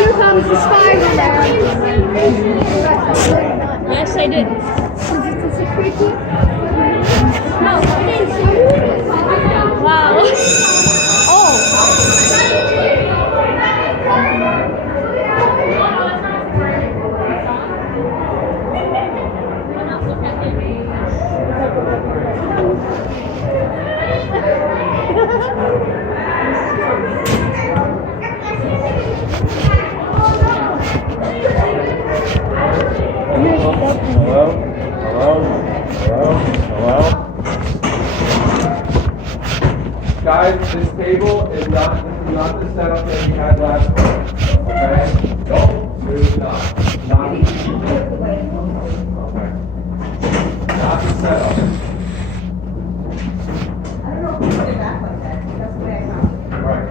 Here comes the Spider-Man. Yes, I did. Is it a security? No, I didn't. Wow. Guys, this table is not the setup that we had last time. Okay? Don't do not. Not okay. Not the setup. I don't know if you put it back like that. That's the way I found it. Right,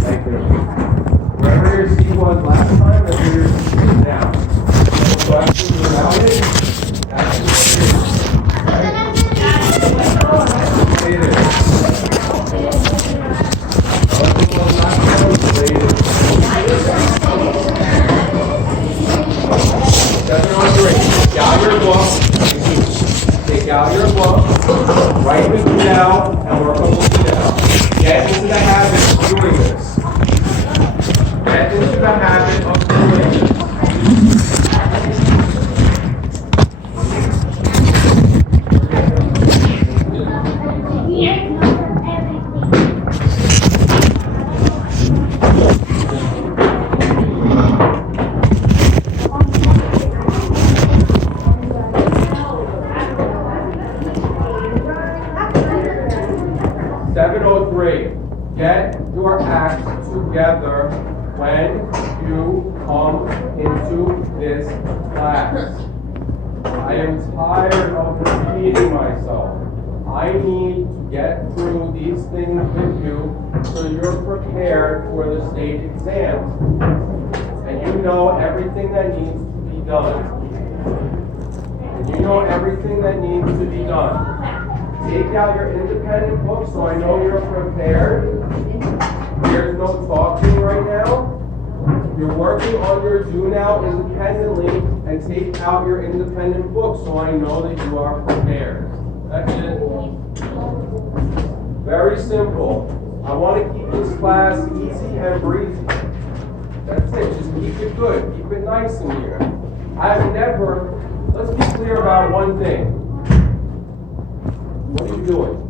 Thank you. Wherever your seat was last time, that's where your seat is now. No questions about it? That's what it is. Right? That's the way it is. Wherever it was last time, that's the way it is. 703. Take out your book. Take out your book. Write with me now and work on this down. Get into the habit of doing this. Get into the habit of doing this. Get your acts together when you come into this class. I am tired of repeating myself. I need to get through these things with you so you're prepared for the state exams. And you know everything that needs to be done. And you know everything that needs to be done. Take out your independent book so I know you're prepared. There's no talking right now. You're working on your do now independently, and take out your independent book so I know that you are prepared. That's it. Very simple. I want to keep this class easy and breezy. That's it. Just keep it good. Keep it nice in here. I've never, let's be clear about one thing. What are you doing?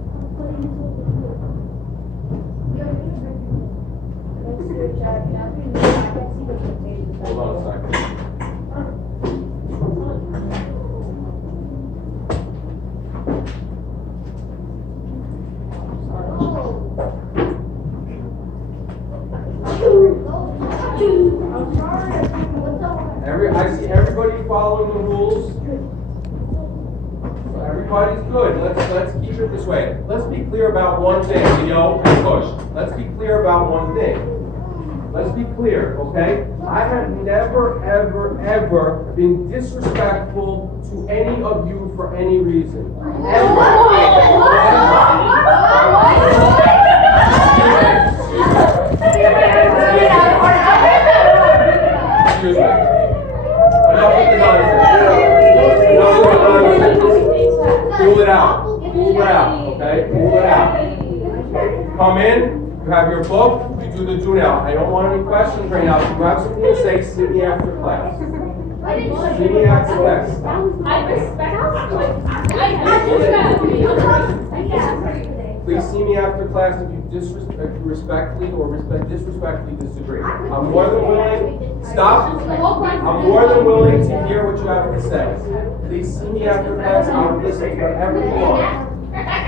Hold on a second. following the rules? Everybody's good. Let's keep it this way. Let's be clear about one thing, Leo and Push. Let's be clear about one thing. Let's be clear, okay? I have never, ever, ever been disrespectful to any of you for any reason. Excuse me. Enough with the nonsense. Enough with the nonsense. Cool it out. Cool it out, okay? Cool it out. Come in, you have your book, you do the do now. I don't want any questions right now. If you have something to say, see me after class. See me after class. I respect Please see me after class if you disrespectfully or disrespectfully disagree. I'm more than willing. Stop. I'm more than willing to hear what you have to say. Please see me after class. I'll listen to whatever you want.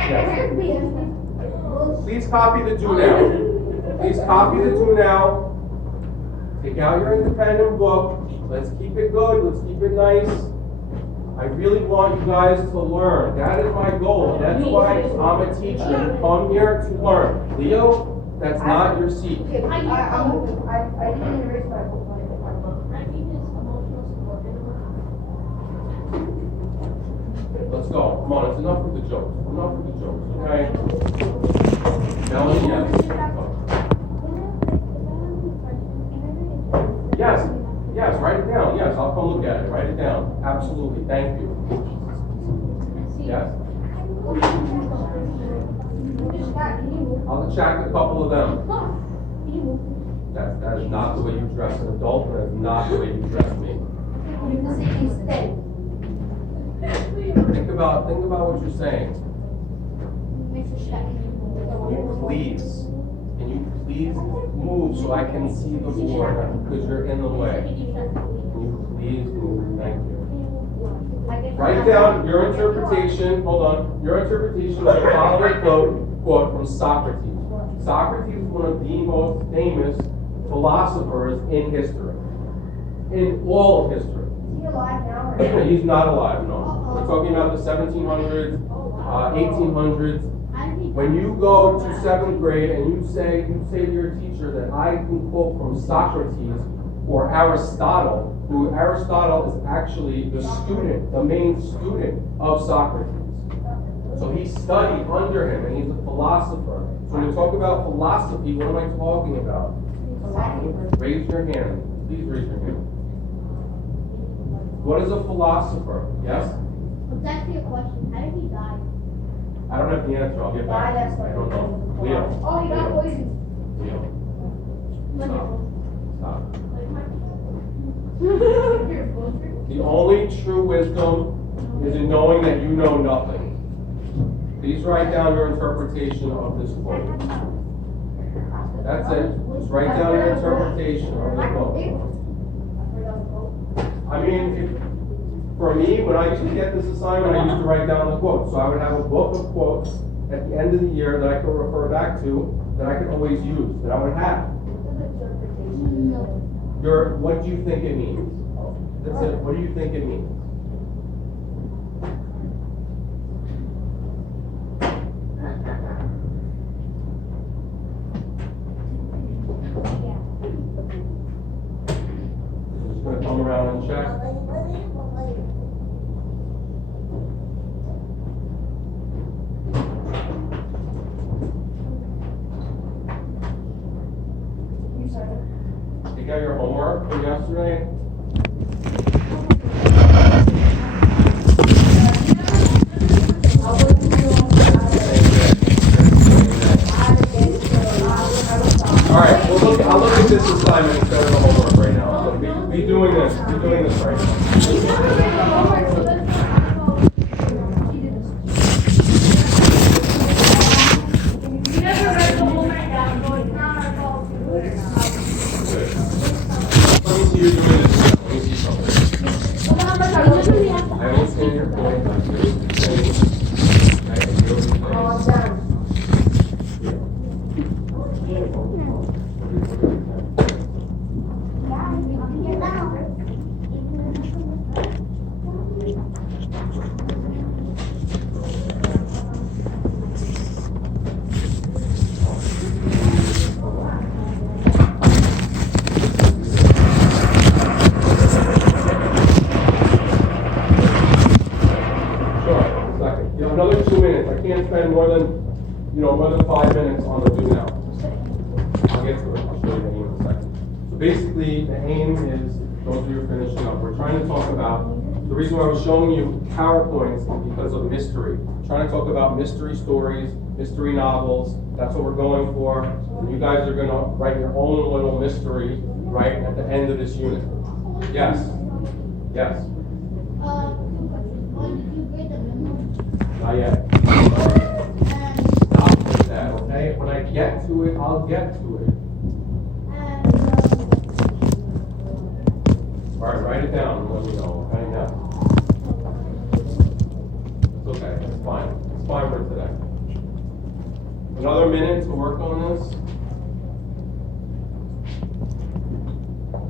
Yes. Please copy the do now. Please copy the do now. Take out your independent book. Let's keep it good. Let's keep it nice. I really want you guys to learn. That is my goal. That's why I'm a teacher. You come here to learn. Leo, that's not your seat. I didn't erase my book. Let's go. Come on, it's enough with the jokes. Enough with the jokes, okay? Melanie, yes. Yes. Yes, write it down. Yes, I'll come look at it. Write it down. Absolutely. Thank you. Yes. I'll attract a couple of them. That is not the way you dress an adult, and that is not the way you dress me. Think about what you're saying. Can you please move so I can see the board because you're in the way. Can you please move? Thank you. Write down your interpretation. Hold on. Your interpretation of the following quote from Socrates. Socrates is one of the most famous philosophers in history. In all of history. Is he alive now? He's not alive, no. We're talking about the 1700s, 1800s. When you go to 7th grade and you say to your teacher that I can quote from Socrates or Aristotle, who Aristotle is actually the student, the main student of Socrates. So he studied under him and he's a philosopher. So when you talk about philosophy, what am I talking about? Raise your hand. Please raise your hand. What is a philosopher? Yes? What's actually a question? How did he die? I don't have the answer. I'll get back to you. I don't know. Leo. Oh, he got poisoned. Leo. Stop. The only true wisdom is in knowing that you know nothing. Please write down your interpretation of this quote. That's it. Just write down your interpretation of the quote. I mean, for me, when I used to get this assignment, I used to write down the quotes. So I would have a book of quotes at the end of the year that I could refer back to, that I could always use, that I would have. What do you think it means? That's it. What do you think it means? I'm just going to come around and check. You got your homework from yesterday? Alright, I'll look at this assignment instead of the homework right now. So be doing this. Be doing this right now. Let me see you doing this. I can't spend more than 5 minutes on the do now. I'll get to it. I'll show you the aim in a second. So basically, the aim is, those of you who are finishing up, we're trying to talk about, the reason why I was showing you PowerPoints is because of mystery. We're trying to talk about mystery stories, mystery novels. That's what we're going for. And you guys are going to write your own little mystery right at the end of this unit. Yes. Yes. One, did you grade the memo? Not yet. And, Stop with that, okay? When I get to it, I'll get to it. All right, write it down and let me know. Okay, now. It's okay. It's fine. It's fine for today. Another minute to work on this.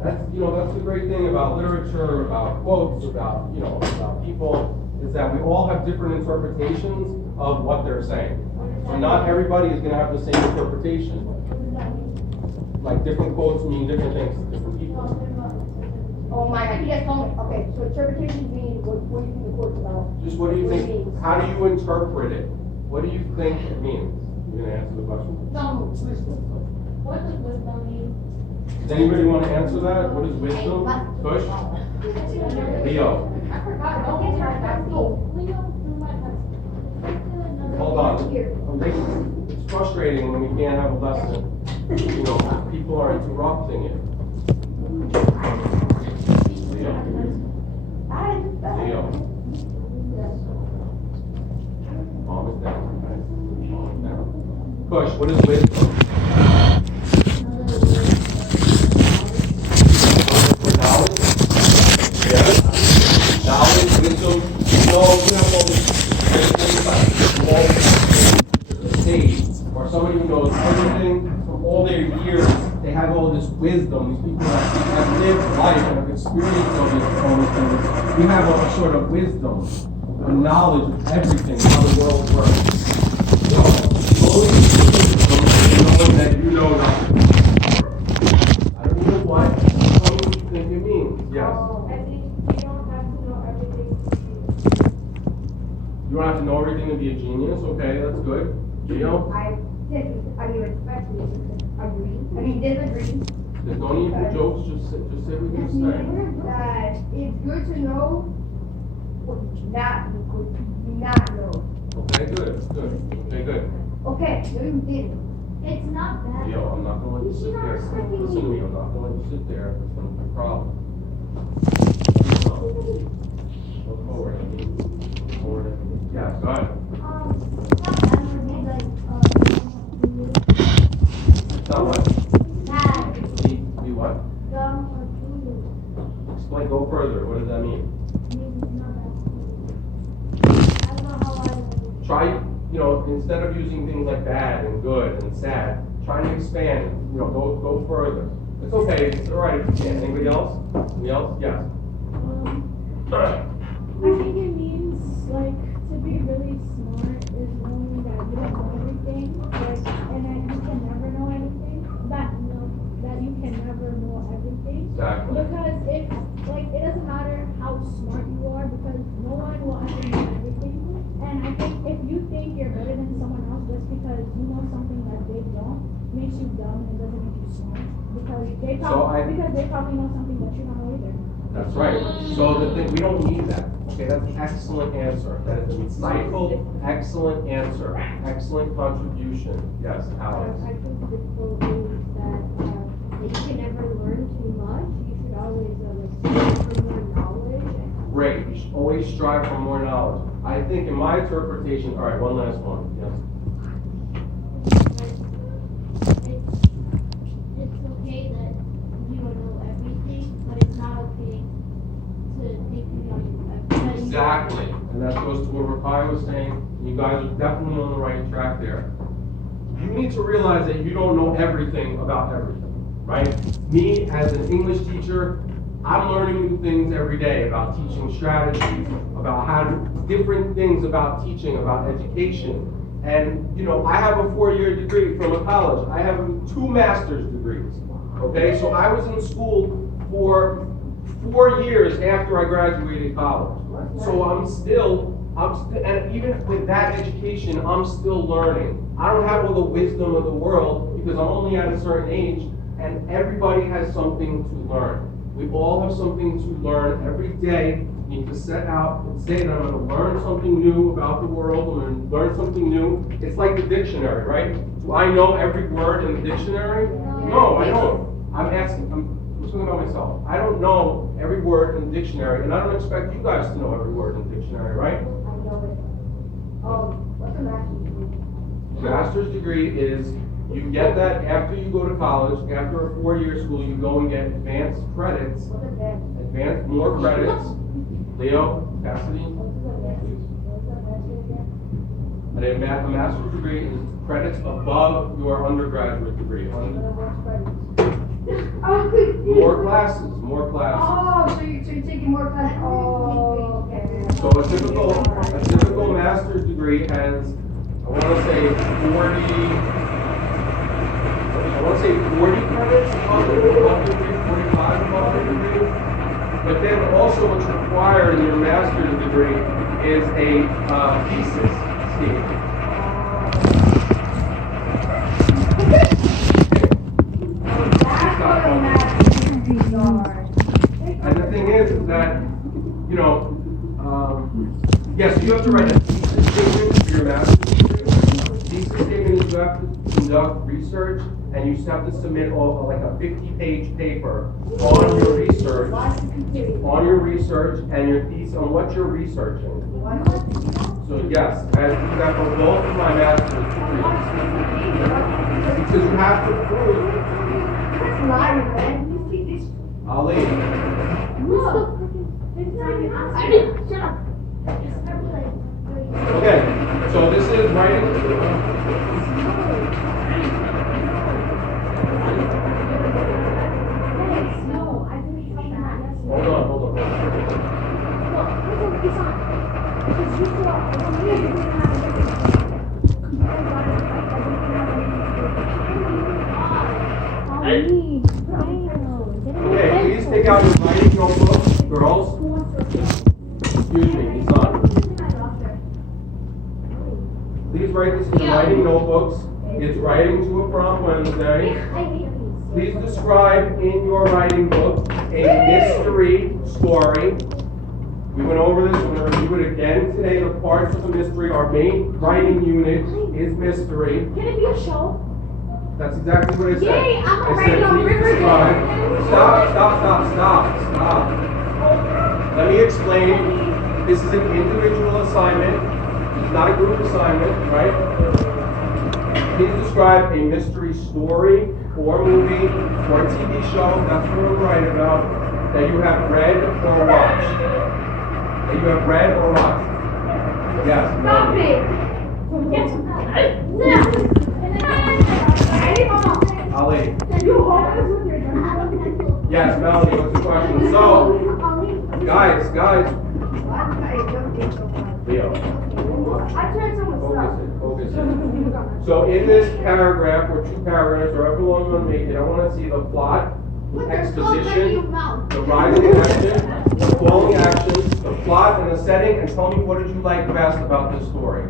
That's the great thing about literature, about quotes, about people, is that we all have different interpretations of what they're saying. So not everybody is going to have the same interpretation. Like different quotes mean different things to different people. oh my God, you guys told me. Okay, so interpretations mean, what do you think the quote's about? Just what do you What it think, means. how do you interpret it? What do you think it means? You're going to answer the question? What does wisdom mean? Does anybody want to answer that? What is wisdom? Push? Leo. I forgot. Don't get her back. Hold on. It's frustrating when we can't have a lesson. People are interrupting it. Leo. Leo. Calm it down, guys. Calm it down. Push, what is wisdom? Knowledge? Yes. Knowledge, wisdom. No, you have all this. Sage, or somebody who knows everything from all their years, they have all this wisdom. These people have lived life and have experienced all these things. We have a sort of wisdom, a knowledge of everything, how the world works. So, knowing that you know nothing. I don't know what. What do you think it means? Yes. I think you don't have to know everything. You don't have to know everything to be a genius. Okay, that's good. Gio? Respectfully agree. Disagree. There's no need for jokes, just say what you're saying. That it's good to know what you not know. Okay, good. Okay, good. Okay, no you didn't. It's not bad. Yo, I'm not gonna let you sit there. Listen to me, I'm not gonna let you sit there. It's gonna be a problem. Go forward. Yeah, go ahead. It's not what? Be what? Explain, go further. What does that mean? Try, instead of using things like bad and good and sad, try to expand, go further. It's okay, it's all right if you can. Anybody else? Anybody else? Yes. I think it means, to be really smart is knowing that you don't know everything, and that you can never know anything, that you can never know everything. Exactly. Because it doesn't matter how smart you are, because no one will ever know everything. And I think if you think you're better than someone else just because you know something that they don't, makes you dumb and doesn't make you smart. Because they probably know something that you don't know either. That's right. So we don't need that. Okay, that's an excellent answer. That is an insightful, excellent answer. Excellent contribution. Yes, Alex. I think the quote is that you can never learn too much. You should always strive for more knowledge. Great. You should always strive for more knowledge. I think in my interpretation, all right, one last one. Yes. It's okay that you don't know everything, but it's not okay to think you don't know everything. Exactly. And that goes to what Rakai was saying. You guys are definitely on the right track there. You need to realize that you don't know everything about everything, right? Me, as an English teacher, I'm learning new things every day about teaching strategies, about different things about teaching, about education. And, I have a 4-year degree from a college. I have 2 master's degrees, okay? So I was in school for 4 years after I graduated college. So I'm still And even with that education, I'm still learning. I don't have all the wisdom of the world because I'm only at a certain age, and everybody has something to learn. We all have something to learn every day. You need to set out and say that I'm going to learn something new about the world. I'm going to learn something new. It's like the dictionary, right? Do I know every word in the dictionary? No, I don't. I'm talking about myself. I don't know every word in the dictionary, and I don't expect you guys to know every word in the dictionary, right? I know it. What's a master's degree? Master's degree is, you get that after you go to college, after a 4-year school, you go and get advanced credits, What's a bachelor's? more credits. Leo, Cassidy, What's a bachelor's again? a master's degree is credits above your undergraduate degree. What's credits? More classes. Oh, so you're taking more classes? Oh, okay. So a typical master's degree has, I want to say 40 credits above the degree, 45 above the degree. But then also what's required in your master's degree is a thesis. Steve. And the thing is that, yes, you have to write a thesis statement for your master's degree. Thesis statement is you have to conduct research, and you have to submit like a 50-page paper on your research, and your thesis on what you're researching. So yes, as an example, both of my master's degrees, because you have to prove. Ali. Okay, so this is writing. Hold on. Okay, please take out your writing notebook, girls. Excuse me, he's on. Please write this in your writing notebooks. It's writing to a prom Wednesday. Please describe in your writing book a mystery story. We went over this, we're going to review it again today. The parts of the mystery, our main writing unit is mystery. Can it be a show? That's exactly what I said. Yay, I'm I said, writing on please Riverdale. Stop. Let me explain. This is an individual assignment. It's not a group assignment, right? Please describe a mystery story or movie or TV show, that's what we're writing about, that you have read or watched. Yes. Stop it! Ali. You hold this with your gun. Yes, Melanie, what's the question? So, guys. Leo. Focus it. So in this paragraph, or 2 paragraphs, or however long you want to make it, I want to see the plot, exposition, the rising action, the falling actions, the plot and the setting, and tell me what did you like best about this story.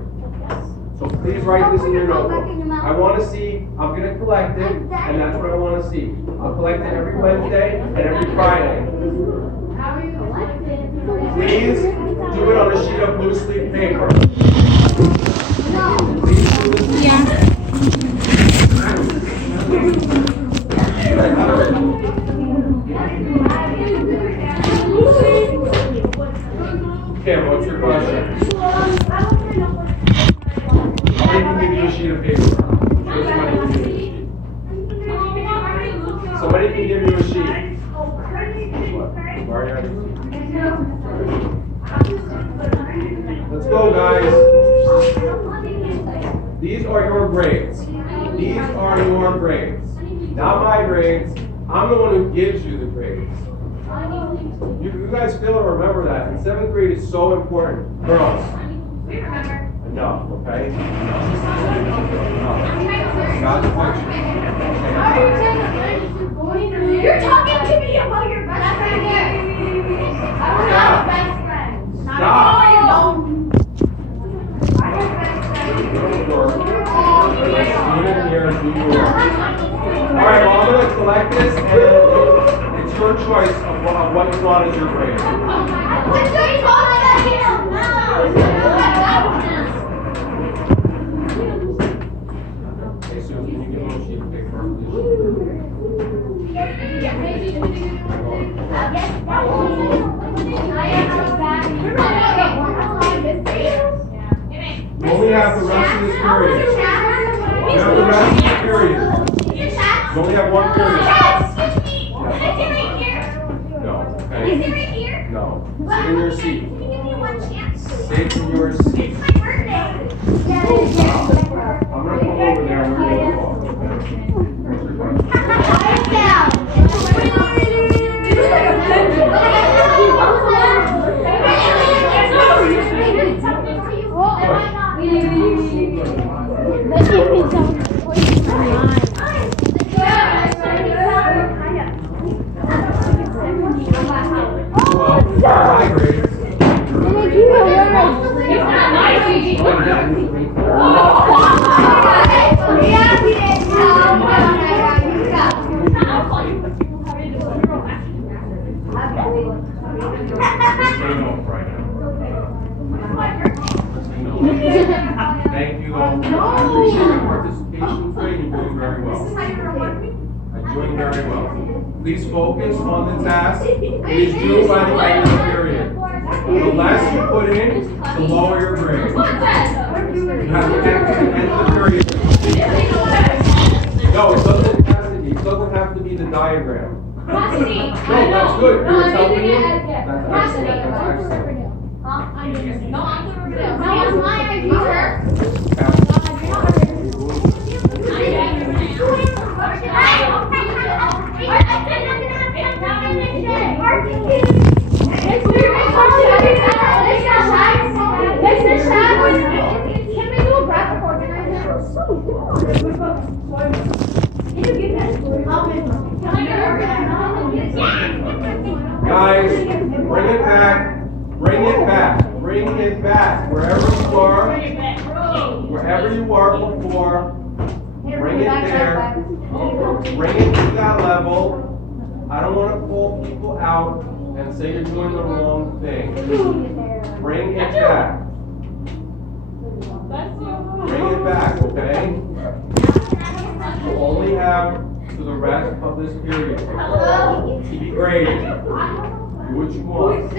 So please write this in your notebook. I want to see, I'm going to collect it, and that's what I want to see. I'll collect it every Wednesday and every Friday. Please do it on a sheet of loose leaf paper. Please do this. Kim, what's your question? I can give you a sheet of paper. Somebody can give you a sheet. Where are you? Let's go, guys. These are your grades. Not my grades. I'm the one who gives you the grades. You guys still remember that. And 7th grade is so important. Girls. Enough, okay? Enough. Not the question. You're talking to me about your best friend. I don't have a best friend. Stop. No, you don't. student's work. Let a student here do your work. All right, well, I'm going to collect this, and it's your choice of what you want as your grade. Okay, so can you give me a sheet of paper, You only have the rest of this period. You have the rest of this period. You only have one period. No, okay? No. Sit in your seat. Sit in your seat. I'm gonna come over there and we're gonna talk. What's your question? Well, high grade. Thank you all. I appreciate your participation, Frank. You're doing very well. I'm doing very well. Please focus on the task. Please do by the end of the period. The less you put in, the lower your grade. You have to get to the end of the period. No, it doesn't have to be. It doesn't have to be the diagram. No, that's good. You're telling me. That's excellent. That's excellent. Guys, bring it back. Bring it back. Bring it back. Wherever you are before, bring it there. Bring it to that level. I don't want to pull people out and say you're doing the wrong thing. Bring it back. Bring it back, okay? You only have to the rest of this period to be graded. Do what you want.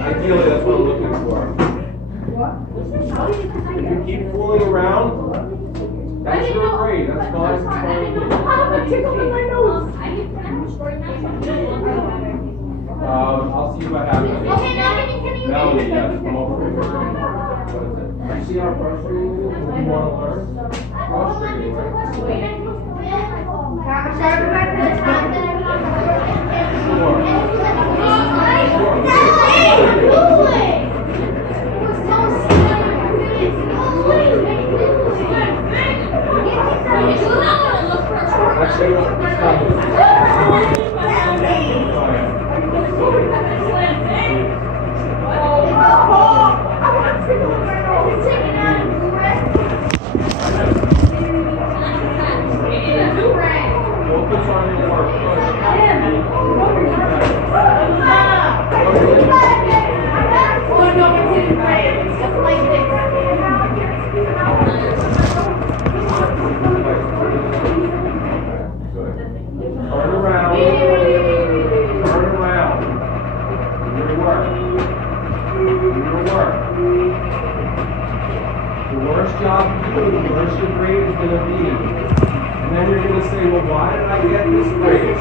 Ideally, that's what I'm looking for. If you keep fooling around, that's your grade. That's not fine. I'll see what happens. Melanie, yes, come over here. What is it? You see how frustrating it is? What do you want to learn? Frustrating, right? Focus on your work. Good. Turn around. Turn around. Do your work. Do your work. The worse job you do, the worse your grade is going to be. And then you're going to say, well, why did I get this grade?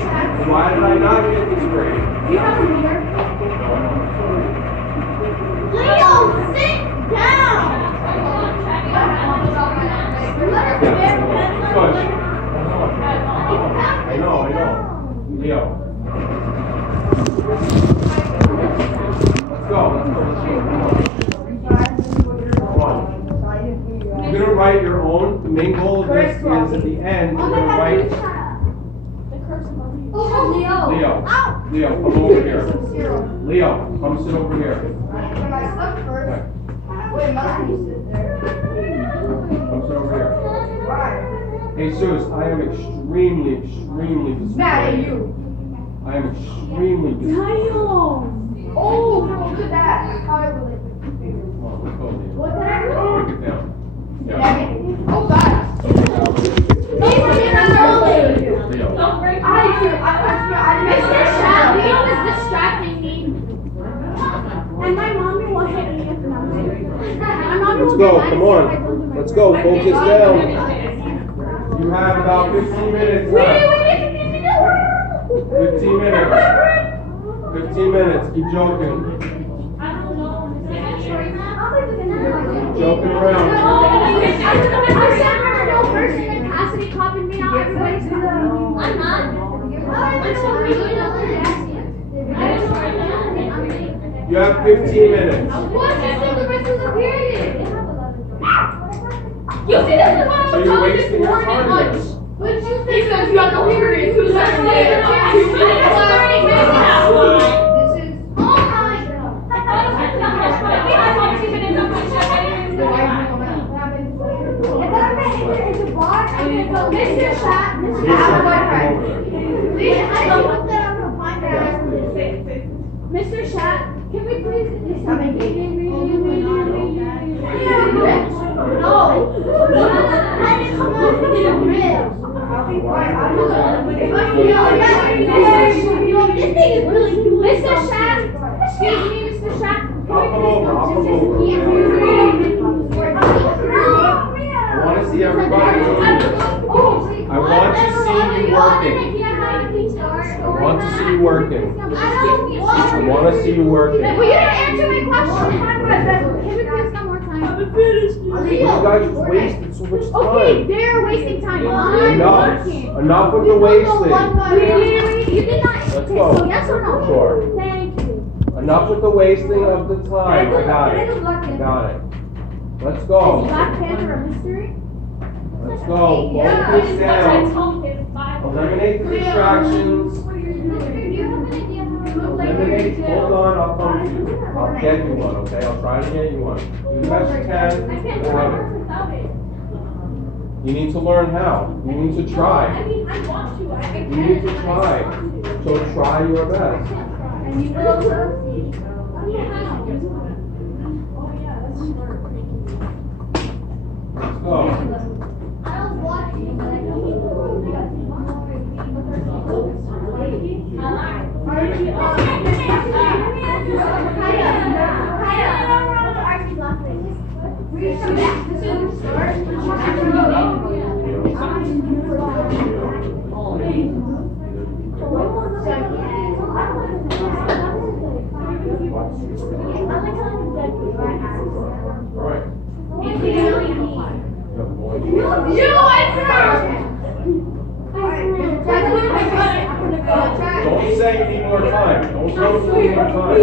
Why did I not get this grade? Do you have a meter? Leo, sit down! Push. I know. Leo. Let's go. Come on. You're going to write your own. The main goal of this is at the end, you're going to write. Leo. Leo, come over here. Leo, come sit over here. Jesus, I am extremely disappointed. Mad at you. I am extremely disappointed. Damn. Oh, look at that. I will lick your fingers. Come on, let's go, Leo. What did I do? Break it down. Yeah. Oh, God. Leo. Mr. Shaq, Leo is distracting me. And my mommy will hit me if I'm not. My mommy Let's will go, get mad come if on. I don't do my Let's work. go, focus down. You have about 15 minutes left. 15 minutes. 15 minutes. Keep joking. Joking around. You have 15 minutes. You see, this is what I So was you're telling wasting this your morning time lunch. then. What you think that you have no period? Who's that? This is. Oh my Mr. Shaq, Mr. Yes, Shaq, sir. Mr. Shaq, can we please do Mr. Shaq, excuse me, Mr. Shaq. I'll come over. I want to see everybody doing this. I want to see you working. I want to see you working. I want to see you working. Well, you didn't answer my question. Can we please come more time? You guys just wasted so much Okay, time. they're wasting time. Enough. Enough with the wasting. Really? You did not. Let's Okay, go. so yes or no? Sure. Thank you. Enough with the wasting of the time. I got it. Got it. Let's go. Black Panther a mystery? Let's go. Focus down. Eliminate the distractions. Eliminate. Hold on. I'll come to you. I'll get you one. Okay. I'll try to get you one. Do the best you can. You have it. You need to learn how. You need to try. I want to. You need to try. So try your best. And you will succeed. Oh yeah, that's smart. Let's go. I was watching, but I Alright. Don't say you need more time. Don't tell me you need more time.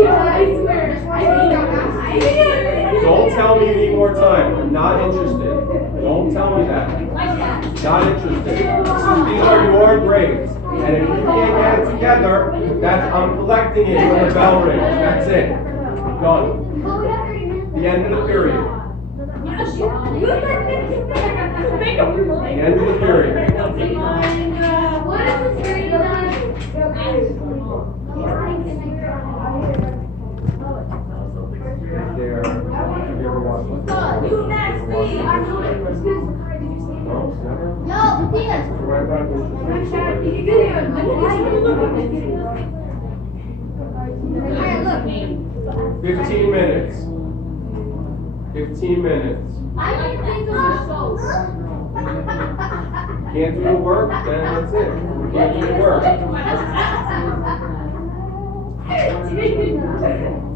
Don't tell me you need more time. I'm not interested. Don't tell me that. Not interested. These are your grades. And if you can't get it together, that's I'm collecting it when the bell rings. That's it. Done. The end of the period. The end of the period. What is this grade on? There. Have you ever watched like that? No, never? No, Matthias. Right back when Alright, look. 15 minutes. 15 minutes. I think things are so. Can't do the work, then that's it. You can't do the work.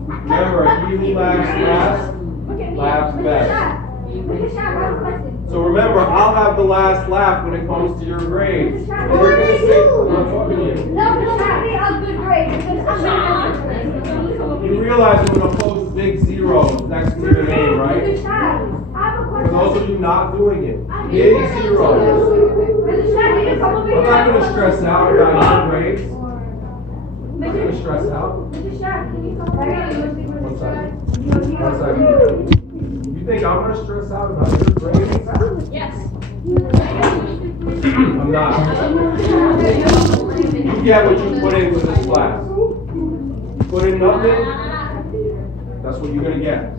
Remember, he who laughs laughs best. So remember, I'll have the last laugh when it comes to your grades. And you're gonna say, I'm not talking to you. You realize I'm gonna post big zeros next to your name, right? For those of you not doing it, big zeros. I'm not gonna stress out about your grades. I'm not gonna stress out. One second. One second. You think I'm gonna stress out about your grades? Yes. I'm not. You get what you put into this class. Put in nothing, that's what you're gonna get.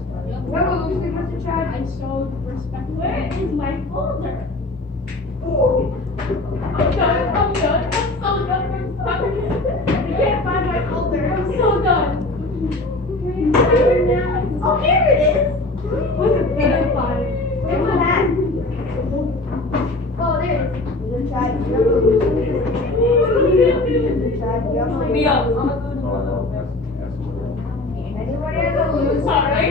I showed respect. Where is my folder? I'm done. I'm so done. I can't find my folder. I'm so done. Oh, here it is. What's a big file? Where's my hat? Oh, there it is. Me up. Anybody has a loose? Sorry.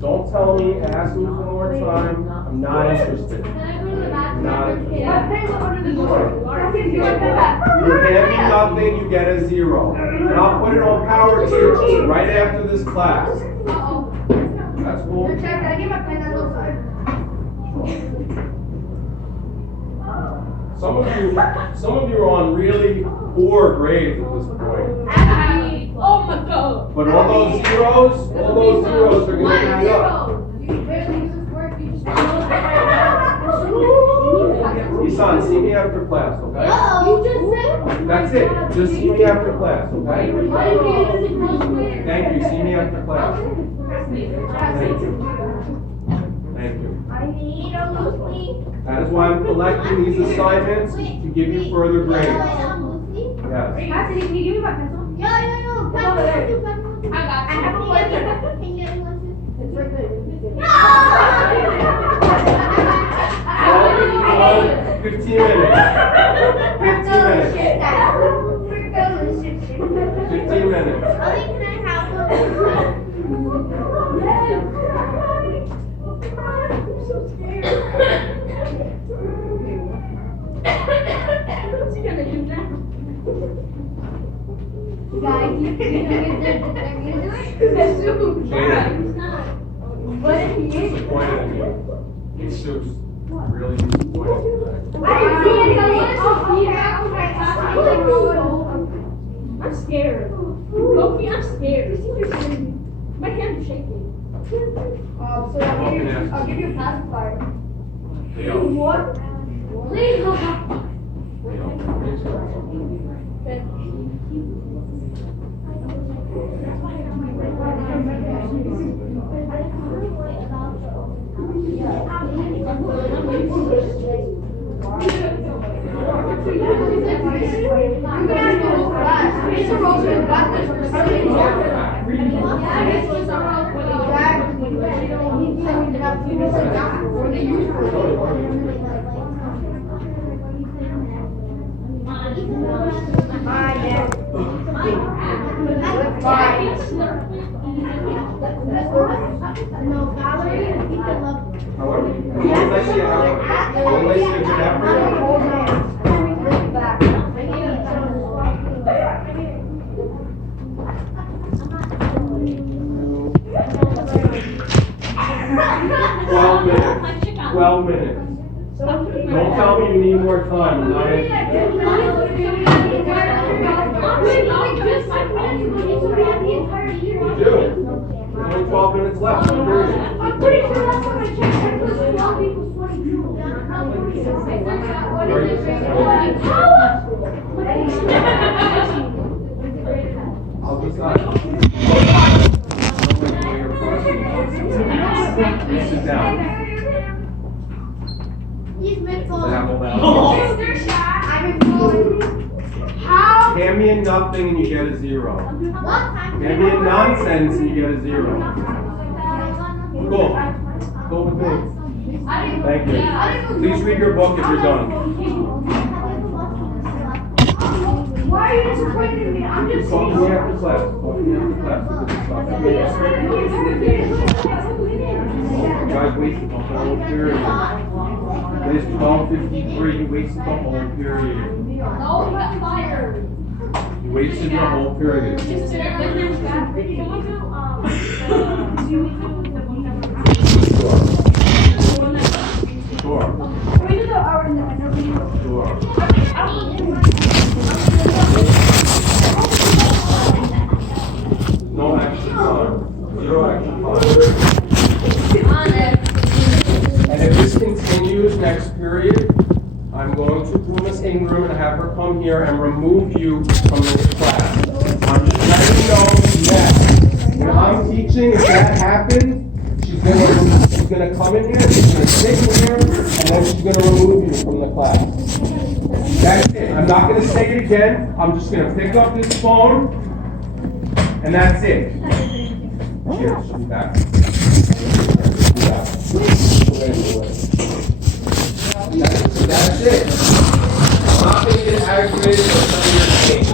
Don't tell me, ask me one more time, I'm not interested. Can I go to the bathroom? Not after interested. kid? Under the door. You hand me nothing, you get a 0. And I'll put it on power tier right after this class. Uh-oh. That's cool. Check, can I get my pen on the other side? Some of you are on really poor grades at this point. Oh my god. But all those zeros are gonna add up. You barely use this word, you just Isan, see me after class, okay? You just said. That's it, just see me after class, okay? Thank you, see me after class. Thank you. I need a loosely. That is why I'm collecting these assignments to give you further grades. Yes. Can you give me my pencil? Yo. I have a question. Can you get me one too? It's right there. 15 minutes. 15 minutes. 15 minutes. Ollie, can I have one? I'm so scared. What's he gonna do now? Guys, you can do it. That's super Jada. What if he is? Disappointed in you. Jesus, really disappointed today. I'm scared. Kofi, I'm scared. My hands are shaking. So I'll give you a pacifier. Leo, What? Please, Leo. No, Valerie, you can love. However, unless you get that. 12 minutes. Don't tell me you need more time. I'm not interested. You do. There's only 12 minutes left. I'm pretty sure that's what I checked. I put 12 equals 22. I'll decide. Sit down. He's been told. I'm in How? Hand me a nothing and you get a 0. What time? Hand me a nonsense and you get a 0. Cool. Cool with me. Thank you. Please read your book if you're done. Why are you disappointed in me? I'm just Talk to me after class. Talk to me after class. You guys wasted the whole period. It is 12:53. You wasted the whole period. No, you got fired. You wasted your whole period. Sure. No action time. 0 action time. And if this continues next period, have her come here and remove you from this class. I'm just letting you know that when I'm teaching, if that happens, she's gonna come in here, she's gonna sit in here, and then she's gonna remove you from the class. That's it. I'm not gonna say it again. I'm just gonna pick up this phone, and that's it. Here, she'll be back. That's it. I'm not gonna get aggravated with some of your things.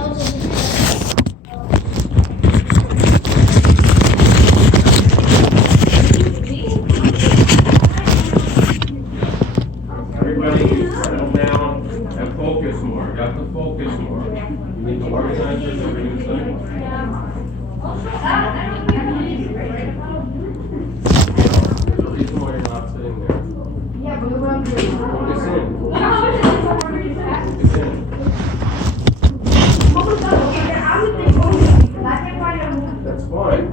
Everybody settle down and focus more. You have to focus more. You need to organize your everything. There's a reason why you're not sitting there. Focus in. Focus in. That's fine.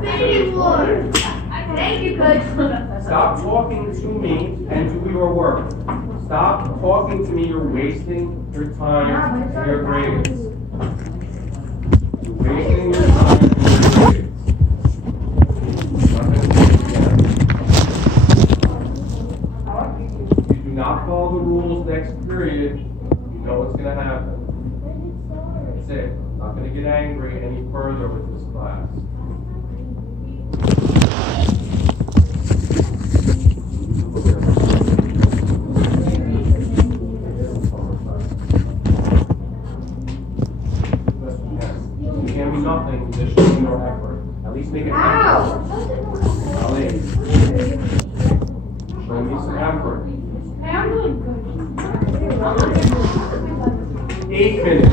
Thank you, Coach. Stop talking to me and do your work. Stop talking to me. You're wasting your time and your grades. You're wasting your time and your grades. I'm not gonna do it again. If you do not follow the rules next period, you know what's going to happen. That's it. I'm not going to get angry any further with this class. 8 minutes.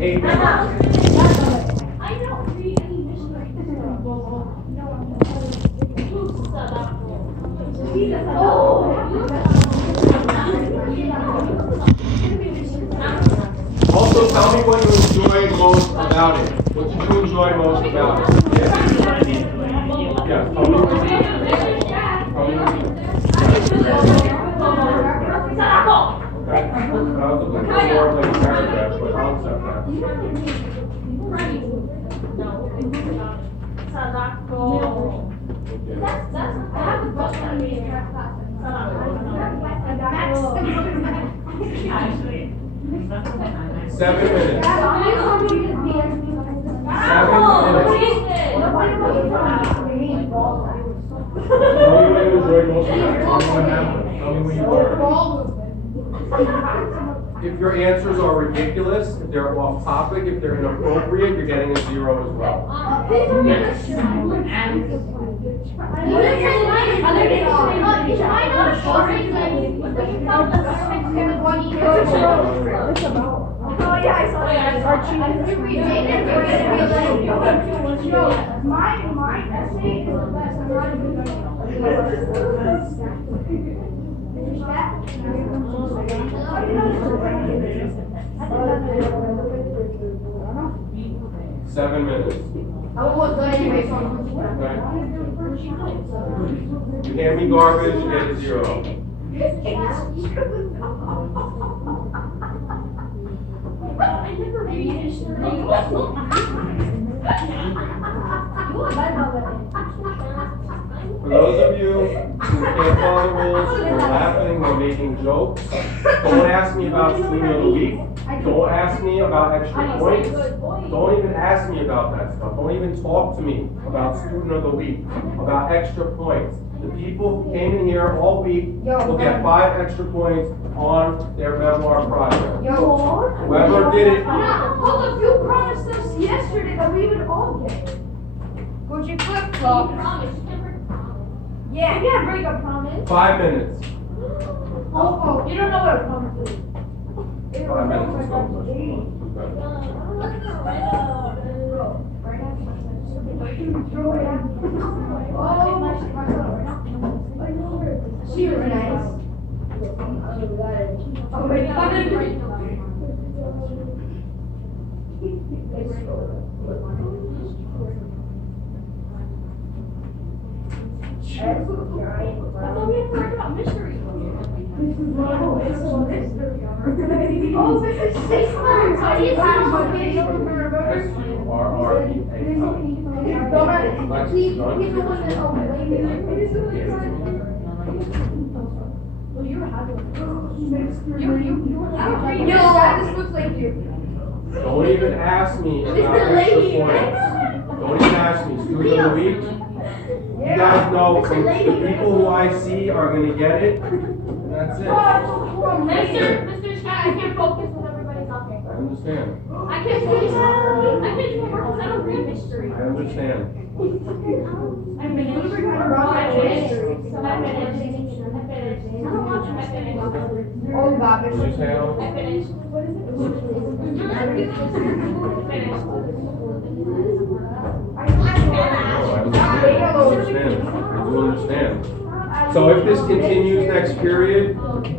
8 minutes. I don't read any missionary Also, tell me what you enjoy most about it. What did you enjoy most about it? Yeah, tell me what you enjoy. Tell me what you enjoy. Okay. That was a bit more like a paragraph, but I'll accept that. Actually. 7 minutes. 7 Tell me what you enjoyed most about it. Tell me what happened. Tell me what you learned. If your answers are ridiculous, if they're off topic, if they're inappropriate, you're getting a 0 as well. Seven minutes. You hand me garbage, you get a 0. For those of you who can't follow the rules, we're laughing, we're making jokes. Don't ask me about student of the week. Don't ask me about extra points. Don't even ask me about that stuff. Don't even talk to me about student of the week, about extra points. The people who came in here all week will get 5 extra points on their memoir project. Whoever did it. Hold up, you promised us yesterday that we would all get it. Would you flip flop? Yeah, you can't break a promise. 5 minutes. Oh, you don't know what a promise is. 5 minutes, let's go. She was nice. Oh my God. I thought we had heard about mystery. Well, you were having. This looks like you. Don't even ask me about Mr. extra Leahy. points. Don't even ask me. Student of the week. You guys know the people who I see are gonna get it, and that's it. Mr. Scott, I can't focus when everybody's up there. I understand. I can't focus. I can't do work because I don't read history. I understand. I finished. I finished. I don't watch my finish. Oh, God, Did you say no? I finished. What is it? Finished. No, I understand. I do understand. So if this continues next period,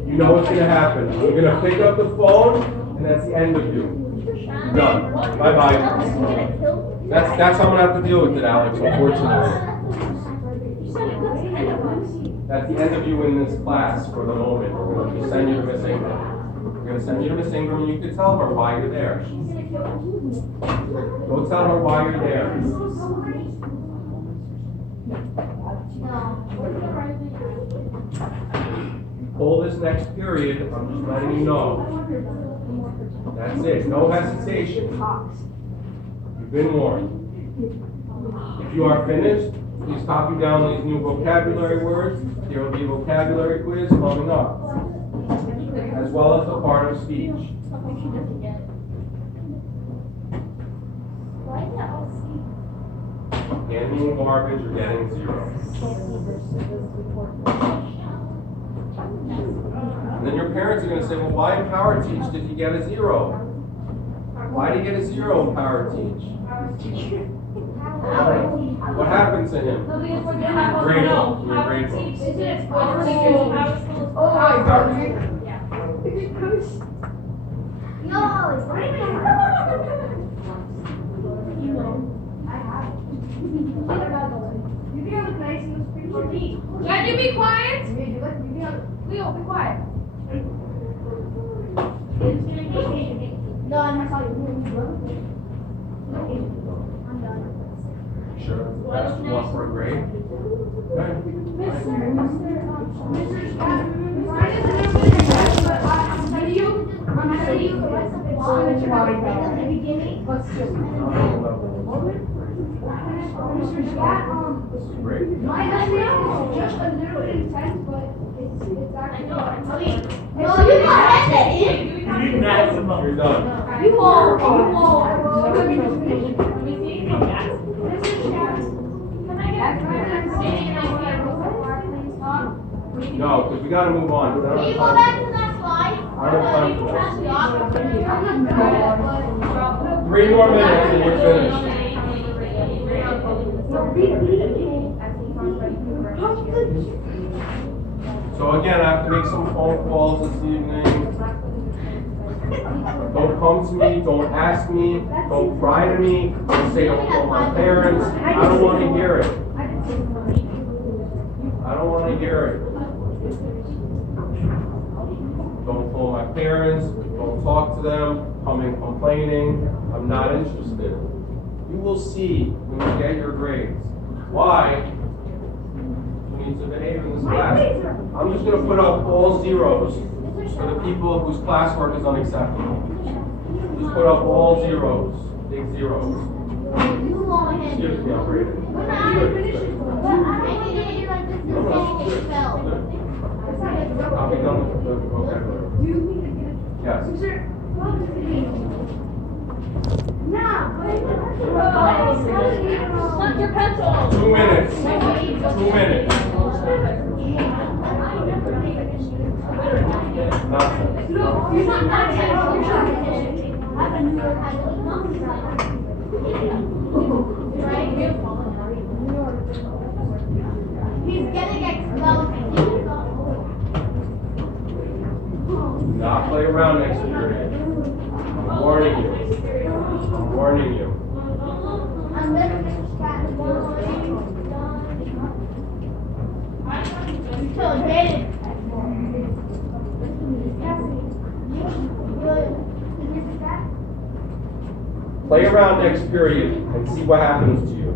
you know what's gonna happen. I'm gonna pick up the phone, and that's the end of you. You're done. Bye-bye. That's how I'm gonna have to deal with it, Alex, unfortunately. That's the end of you in this class for the moment. We're gonna just send you to Miss Ingram. We're gonna send you to Miss Ingram, and you can tell her why you're there. Go tell her why you're there. Pull this next period, I'm just letting you know. That's it, no hesitation. You've been warned. If you are finished, please copy down these new vocabulary words. There will be a vocabulary quiz coming up, as well as the part of speech. Handing garbage or getting zero. And then your parents are going to say, well, why in Power Teach did he get a zero? Why did he get a zero in Power Teach? What happened to him? Grateful. You were grateful. Oh my God. Can you be quiet? Leo, be quiet. Done, that's all you Sure. That's what you want for a grade? Okay. This is great. My history is just a little intense, but it's actually. No, you You're done. You won't. Can I get No, because we got to move on. Can you go back to that slide? I don't have time for this. 3 more minutes and you're finished. So again, I have to make some phone calls this evening. Don't come to me, don't ask me, don't cry to me, don't say don't call my parents. I don't want to hear it. I don't want to hear it. Don't call my parents, don't talk to them, come in complaining. I'm not interested. You will see when you get your grades. Why? You need to behave in this class. I'm just going to put up all zeros for the people whose classwork is unacceptable. Just put up all zeros, big zeros. Excuse me, I'm grading. I'll be done with the vocabulary. Yes. Not your pencil. 2 minutes. 2 minutes. Nothing. You're not done yet. He's gonna get expelled. Do not play around next period. I'm warning you. I'm warning you. I'm gonna finish that. So, Jaden. Play around next period and see what happens to you.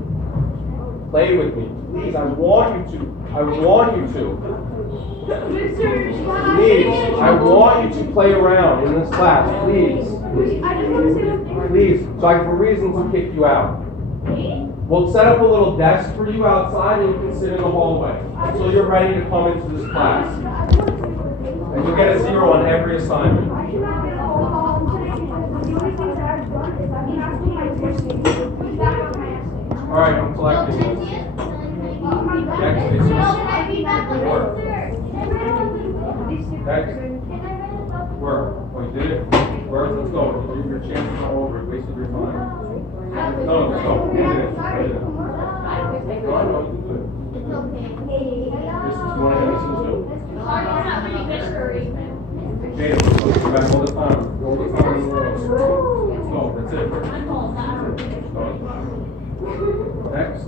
Play with me. Please, I want you to. I want you to. Please, I want you to play around in this class. Please. Please, so I have a reason to kick you out. We'll set up a little desk for you outside and you can sit in the hallway until you're ready to come into this class. And you'll get a 0 on every assignment. Alright, I'm collecting this. Next, this is work. Next. Work. Oh, you did it? Work, let's go. Your chances are over. You wasted your time. No, let's go. You did it. You did it. No, you can do it. This is, you want to hit me some too? Jada, let's go back all the time. All the time in the world. Let's go. That's it. Next.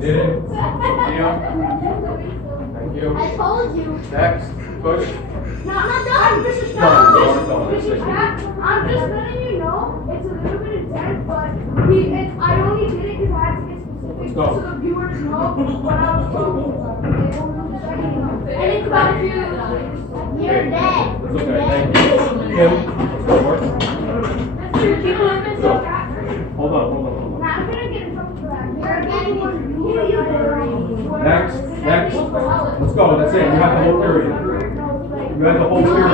Did it. Leo. Thank you. I told you. Next. Push. No, I'm not done. This is Done. I'm just letting you know it's a little bit intense, but I only did it because I had to get specific Let's go. so the viewers know what I was talking about. And it's about you. You're dead. That's okay. Thank you. Kim. Work. Go. Hold on. Now I'm gonna get in trouble for that. You're getting Next. Let's go. That's it. You have the whole period. You have the whole period.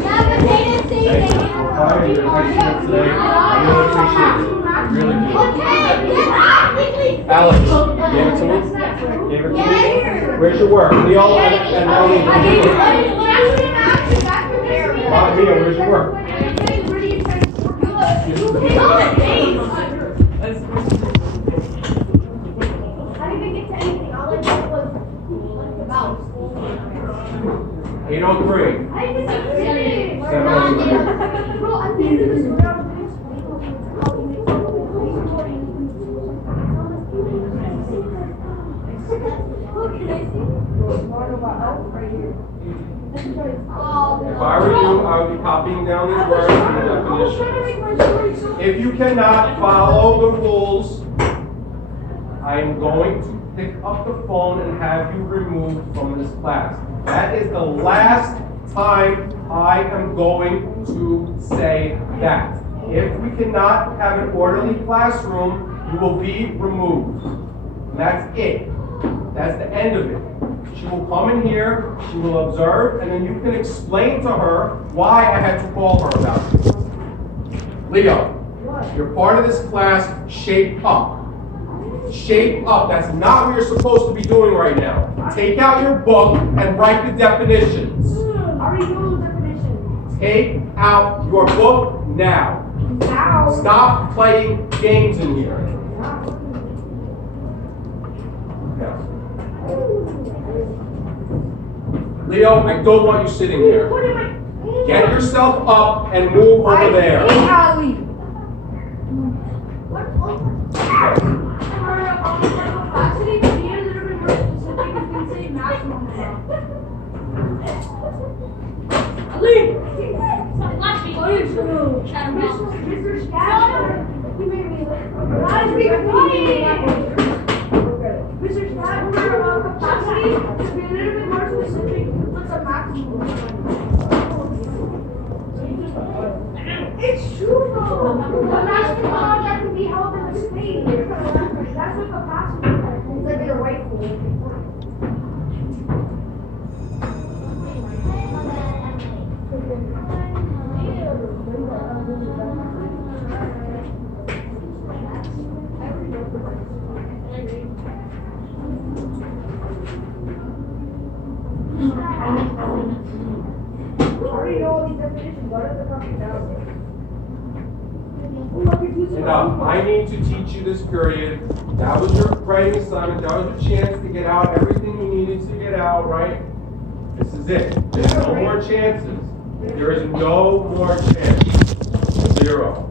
Yeah, but they didn't say Thank you. they I'm tired of your patience today. I really appreciate it. I really do. Okay, get practically. Alex, gave it to me? Gave it to me? Where's your work? Leo and Ellie. Mia, where's your work? I didn't even get to anything. All I did was about. 803. I didn't even finish. 702. Bro, at the end of this round, If I were you, I would be copying down these words and the definitions. If you cannot follow the rules, I am going to pick up the phone and have you removed from this class. That is the last time I am going to say that. If we cannot have an orderly classroom, you will be removed. And that's it. That's the end of it. She will come in here, she will observe, and then you can explain to her why I had to call her about it. Leo, you're part of this class, shape up. Shape up. That's not what you're supposed to be doing right now. Take out your book and write the definitions. I already know the definition. Take out your book now. Now. Stop playing games in here. Yes. Leo, I don't want you sitting here. Get yourself up and move over there. Capacity to be a little bit more specific, you can say maximum. Mr. Scatter, he made me Mr. Scatter, capacity to be a little bit more specific, what's a maximum? It's true though. The maximum amount that can be held in a state. That's what capacity is. It's like a rifle. Enough. I need to teach you this period. That was your writing assignment. That was your chance to get out everything you needed to get out, right? This is it. There's no more chances. There is no more chance. 0.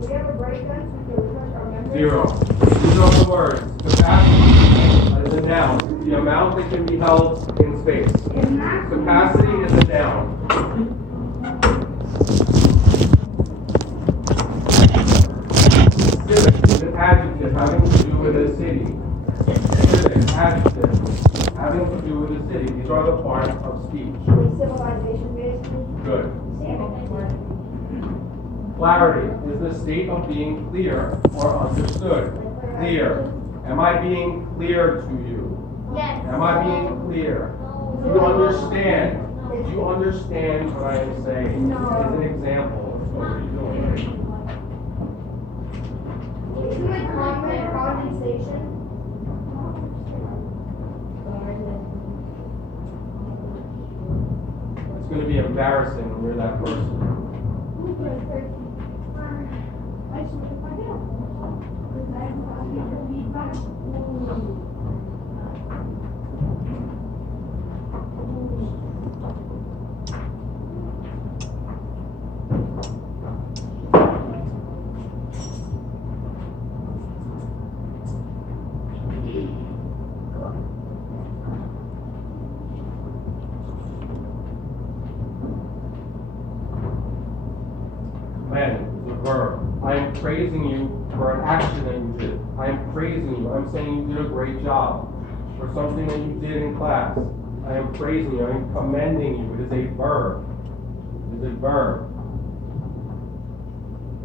We have a break then, so we can refresh our memory. 0. These are the words. Capacity is a noun. The amount that can be held in space. Capacity is a noun. Civic is an adjective having to do with a city. Civic, adjective, having to do with a city. These are the parts of speech. Civilization, basically. Good. Clarity is the state of being clear or understood. Clear. Am I being clear to you? Yes. Am I being clear? Do you understand? Do you understand what I am saying? No. As an example of what you're doing. Isn't it common condensation? It's going to be embarrassing when you're that person. Command is a verb. I am praising you for an action that you did. I am praising you. I'm saying you did a great job for something that you did in class. I am praising you. I am commending you. It is a verb. It is a verb.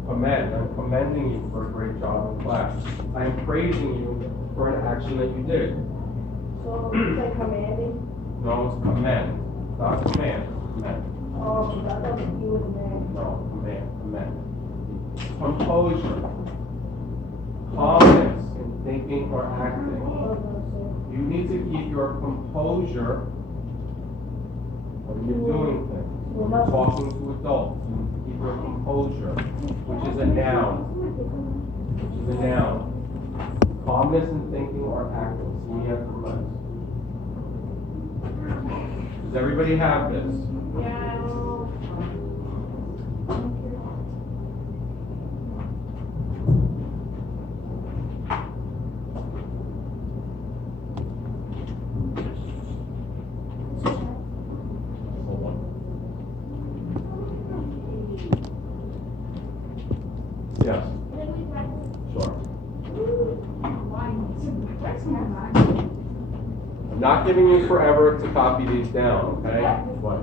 Commend. I'm commending you for a great job in class. I am praising you for an action that you did. So it's like commanding. No, it's commend. Not command. Commend. Oh, that doesn't you in there. No, command. Commend. Composure. Calmness in thinking or acting. You need to keep your composure when you're doing things. When you're talking to adults, you need to keep your composure, which is a noun. Which is a noun. Calmness in thinking or acting. See me after class. Does everybody have this? Yeah. Hold on. Yes. Sure. I'm not giving you forever to copy these down, okay? What?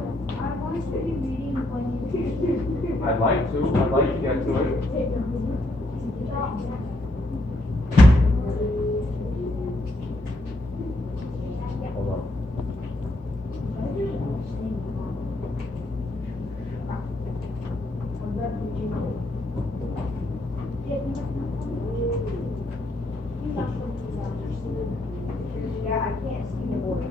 I'd like to get to it. Hold on. Yeah, I can't see the board.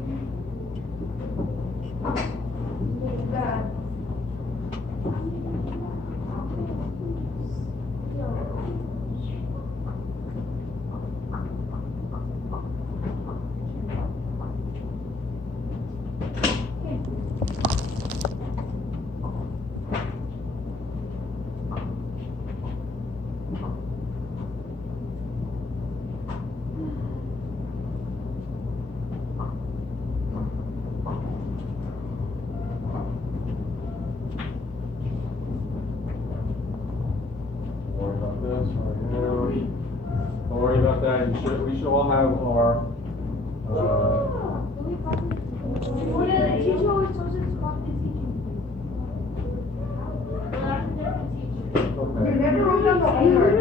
Don't worry about this right now. Don't worry about that. We should all have our, okay. You never wrote down the homework.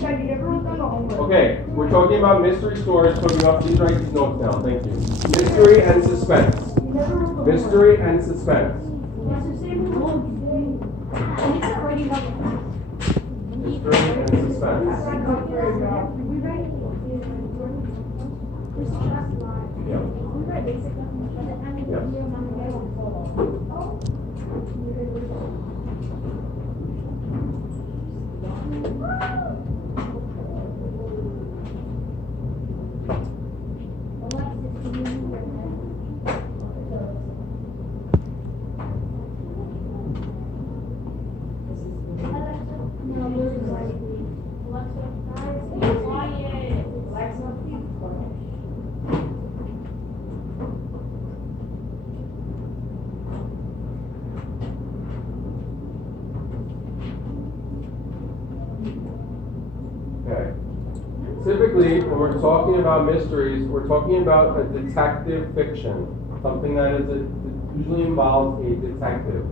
You never wrote down the homework. Okay, we're talking about mystery stories coming up. Please write these notes down. Thank you. Mystery and suspense. You never wrote the Mystery and suspense. Mystery and suspense. Yeah. Okay. Typically, when we're talking about mysteries, we're talking about a detective fiction, something that usually involves a detective.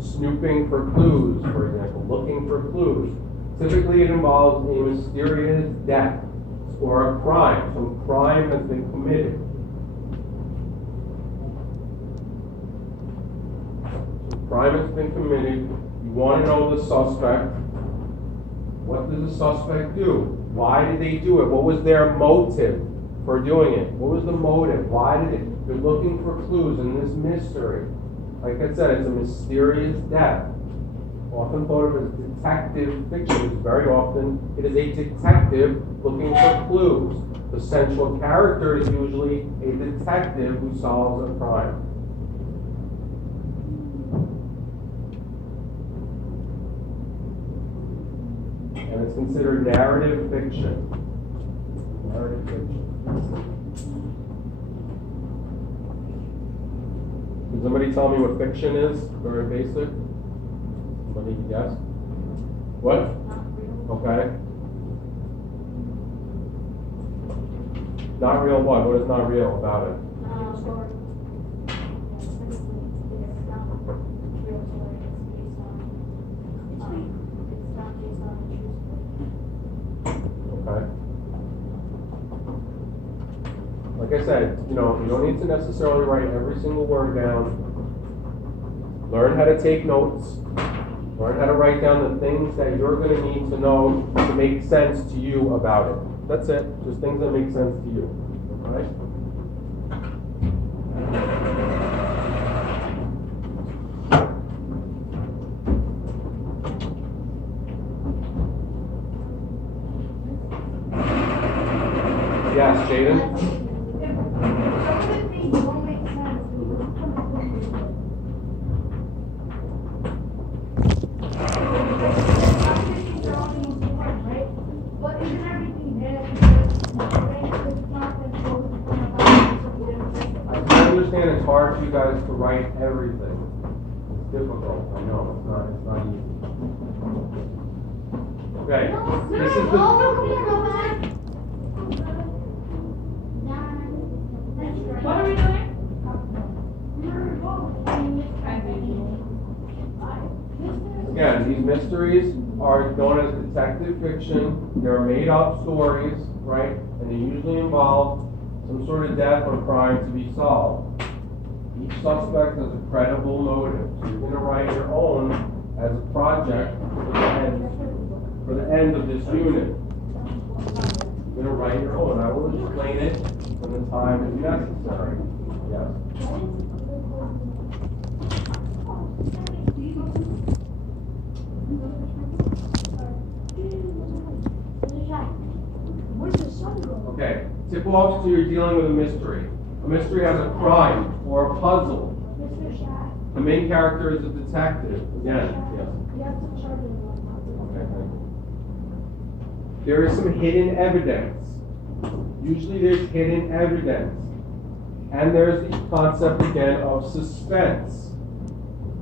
Snooping for clues, for example, looking for clues. Typically, it involves a mysterious death or a crime. Some crime has been committed. Some crime has been committed. You want to know the suspect. What does the suspect do? Why did they do it? What was their motive for doing it? What was the motive? Why did it? They're looking for clues in this mystery. Like I said, it's a mysterious death. Often thought of as detective fiction. Very often, it is a detective looking for clues. The central character is usually a detective who solves a crime. And it's considered narrative fiction. Narrative fiction. Can somebody tell me what fiction is? Very basic. Somebody guess? What? Okay. Not real what? What is not real about it? Okay. Like I said, you don't need to necessarily write every single word down. Learn how to take notes. Learn how to write down the things that you're going to need to know to make sense to you about it. That's it. Just things that make sense to you. All right? Yes, Jaden? It's hard for you guys to write everything. It's difficult. I know it's not easy. Okay. This is the What are we doing? Again, these mysteries are known as detective fiction. They're made up stories, right? And they usually involve some sort of death or crime to be solved. Each suspect has a credible motive. So you're going to write your own as a project for the end of this unit. You're going to write your own. I will explain it when the time is necessary. Yes? Okay. Tip-offs, so you're dealing with a mystery. A mystery has a crime or a puzzle. The main character is a detective. Again, yes. Okay, thank you. There is some hidden evidence. Usually there's hidden evidence. And there's the concept again of suspense.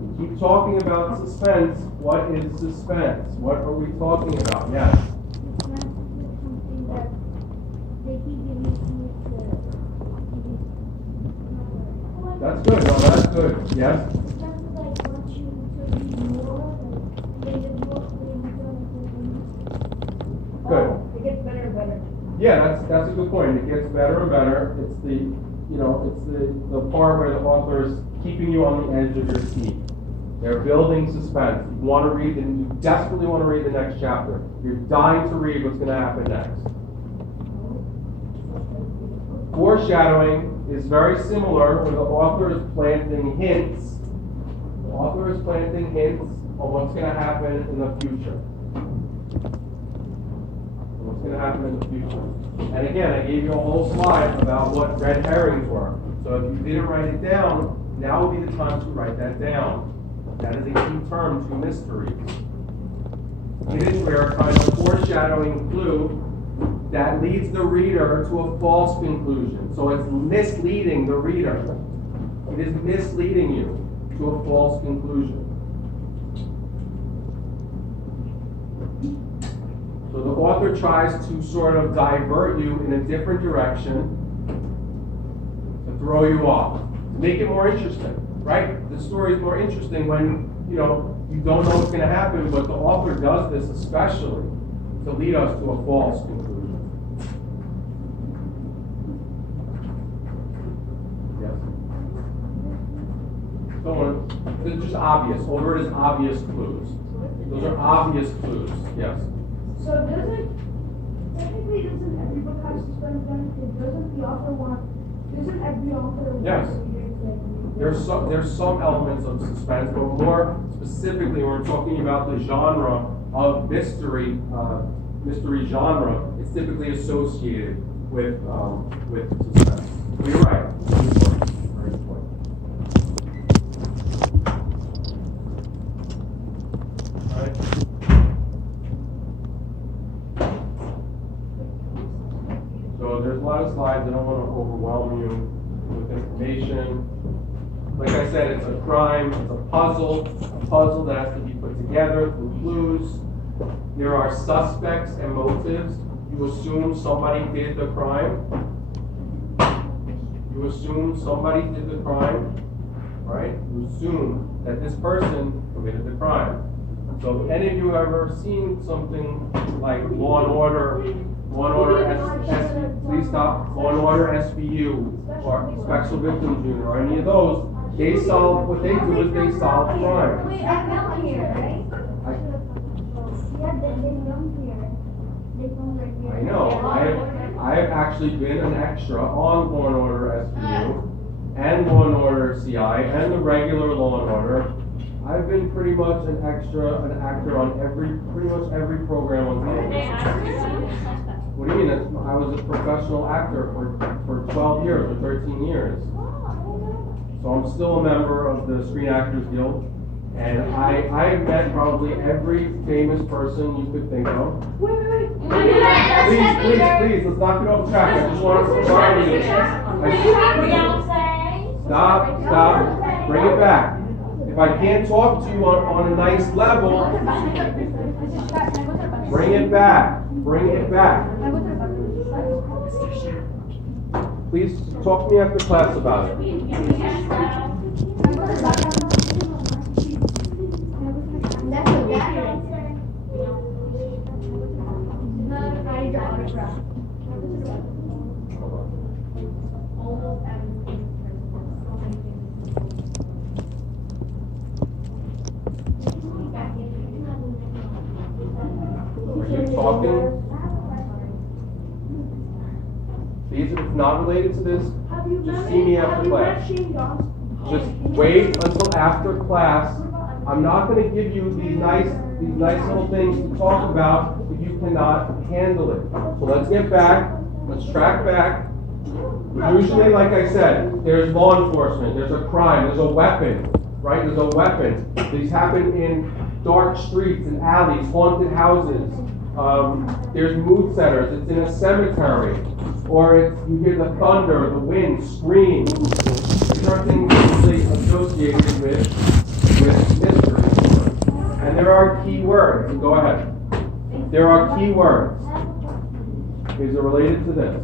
We keep talking about suspense. What is suspense? What are we talking about? Yes. That's good. No, that's good. Yes? Good. It gets better and better. Yeah, that's a good point. It gets better and better. It's the part where the author is keeping you on the edge of your seat. They're building suspense. You desperately want to read the next chapter. You're dying to read what's going to happen next. Foreshadowing is very similar when the author is planting hints. The author is planting hints on what's going to happen in the future. What's going to happen in the future. And again, I gave you a whole slide about what red herrings were. So if you didn't write it down, now would be the time to write that down. That is a key term to mysteries. Hidden where a kind of foreshadowing clue that leads the reader to a false conclusion. So it's misleading the reader. It is misleading you to a false conclusion. So the author tries to sort of divert you in a different direction to throw you off, to make it more interesting, right? The story is more interesting when, you don't know what's going to happen, but the author does this especially to lead us to a false conclusion. Yes? It's just obvious. Over it is obvious clues. Those are obvious clues. Yes. So technically doesn't every book have suspense then? Doesn't the author doesn't every author want Yes. the reader to There's some elements of suspense, but more specifically, when we're talking about the genre of mystery genre, it's typically associated with suspense. So you're right. Very important. All right. So there's a lot of slides. I don't want to overwhelm you with information. Like I said, it's a crime, it's a puzzle that has to be put together through clues. There are suspects and motives. You assume somebody did the crime. You assume somebody did the crime, right? You assume that this person committed the crime. So have any of you ever seen something like Law and Order please stop, Law and Order SVU, or Special Victims Unit, or any of those? They solve, what they do is they solve crimes. Wait, I filmed here, right? I- Yeah, they filmed here. They filmed right here. I know, I have actually been an extra on Law and Order SVU, and Law and Order CI, and the regular Law and Order. I've been pretty much an actor on pretty much every program on television. What do you mean? I was a professional actor for 12 years or 13 years. So I'm still a member of the Screen Actors Guild, and I've met probably every famous person you could think of. Wait. Please, let's not get off track. I just want to remind you. Stop, bring it back. If I can't talk to you on a nice level, bring it back. Please talk to me after class about it. Are you talking? Please, if it's not related to this, just see me after class. Just wait until after class. I'm not going to give you these nice little things to talk about if you cannot handle it. So let's get back. Let's track back. Usually, like I said, there's law enforcement. There's a crime. There's a weapon. Right? There's a weapon. These happen in dark streets and alleys, haunted houses. There's mood setters. It's in a cemetery. Or you hear the thunder, the wind, screams. These are things usually associated with mystery. And there are key words. Go ahead. There are key words. Is it related to this?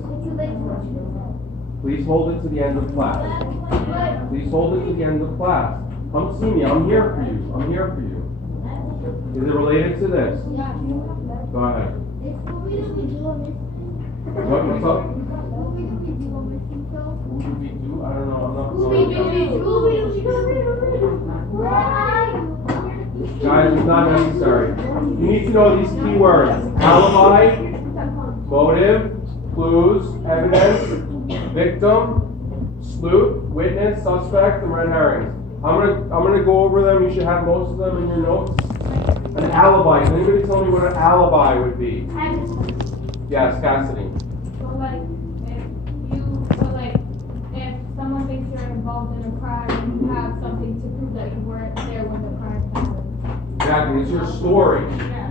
Please hold it to the end of class. Please hold it to the end of class. Come see me. I'm here for you. Is it related to this? Go ahead. What's up? Scooby-Doo? I don't know. I'm not Guys, it's not necessary. You need to know these key words. Alibi, motive, clues, evidence, victim, sleuth, witness, suspect, and red herrings. I'm gonna go over them. You should have most of them in your notes. An alibi. Can anybody tell me what an alibi would be? Yes, Cassidy. If someone thinks you're involved in a crime, you have something to prove that you weren't there when the crime happened. Exactly. It's your story.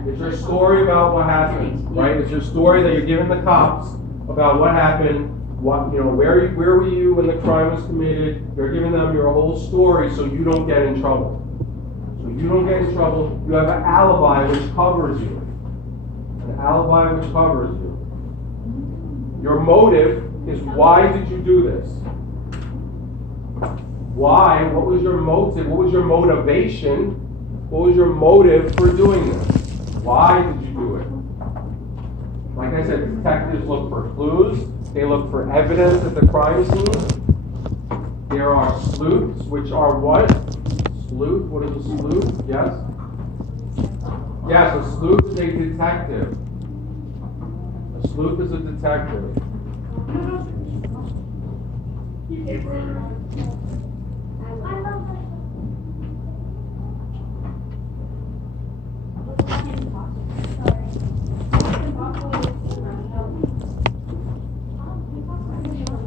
It's your story about what happened, right? It's your story that you're giving the cops about what happened. Where were you when the crime was committed? You're giving them your whole story so you don't get in trouble. You have an alibi which covers you. An alibi which covers you. Your motive is why did you do this? Why? What was your motive? What was your motivation? What was your motive for doing this? Why did you do it? Like I said, detectives look for clues. They look for evidence at the crime scene. There are sleuths, which are what? Sleuth? What is a sleuth? Yes? Yes, a sleuth is a detective. A sleuth is a detective.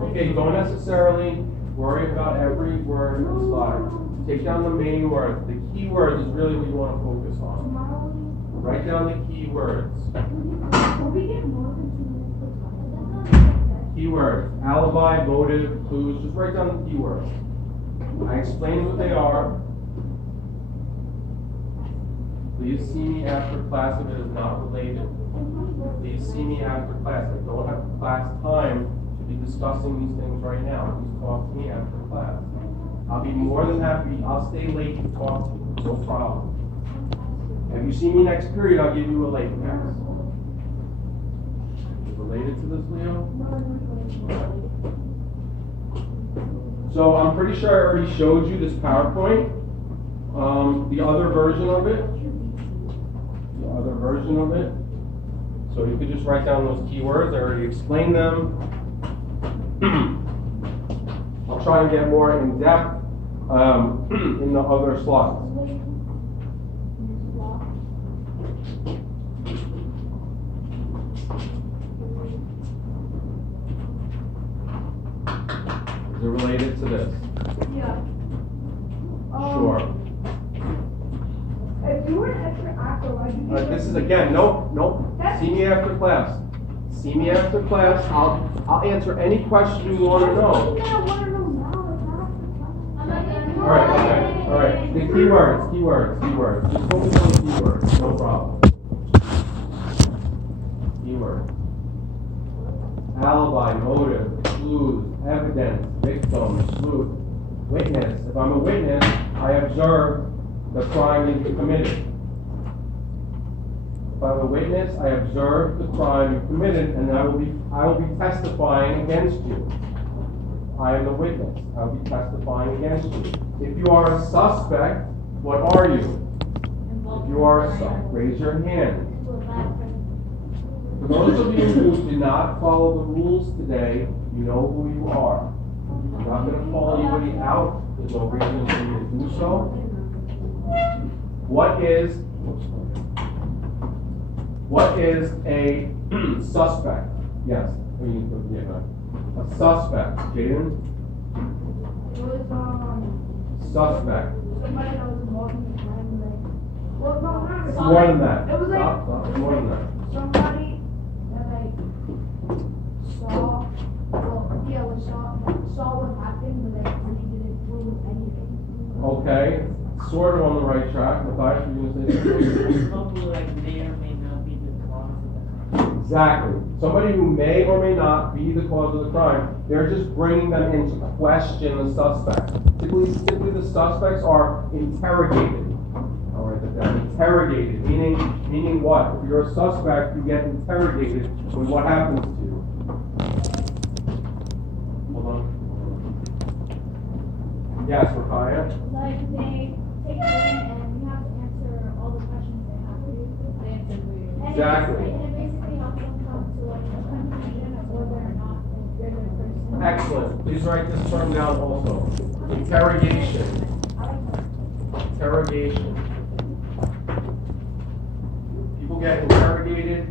Okay, don't necessarily worry about every word in the slide. Take down the main words. The key words is really what you want to focus on. Write down the key words. Keywords. Alibi, motive, clues. Just write down the keywords. I explained what they are. Please see me after class if it is not related. Please see me after class. I don't have class time to be discussing these things right now. Please talk to me after class. I'll be more than happy. I'll stay late to talk to you. No problem. If you see me next period, I'll give you a late pass. Related to this, Leo? So I'm pretty sure I already showed you this PowerPoint. The other version of it. So you could just write down those keywords. I already explained them. I'll try and get more in depth in the other slides. Is it related to this? Yeah. Sure. If you were an extra actor, why'd you This is again, nope. See me after class. See me after class. I'll answer any question you want to know. All right. The keywords. Just focus on the keywords. No problem. Keyword. Alibi, motive, clues, evidence, victim, sleuth, witness. If I'm a witness, I observe the crime that you committed. If I'm a witness, I observe the crime you committed, and I will be testifying against you. I am the witness. I will be testifying against you. If you are a suspect, what are you? If you are a suspect, raise your hand. For those of you who did not follow the rules today, you know who you are. I'm not going to call anybody out. There's no reason for me to do so. What is a suspect? Yes. A suspect. Jaden? It was, Suspect. somebody that was involved in the crime, like, well, no, not It's more than that. It was like, Stop. It's more than that. somebody that like saw what happened, but like really didn't prove anything. Okay. Sort of on the right track. Matthias, you're going to say something? People who like may or may not be the cause of the crime. Exactly. Somebody who may or may not be the cause of the crime, they're just bringing them in to question the suspect. Typically the suspects are interrogated. All right, interrogated, meaning what? If you're a suspect, you get interrogated, and what happens to you? Hold on. Yes, Rakaya? Like they take it in and you have to answer all the questions they have to. Exactly. And it basically helps them come to like a conclusion of whether or not they're the person. Excellent. Please write this term down also. Interrogation. Interrogation. People get interrogated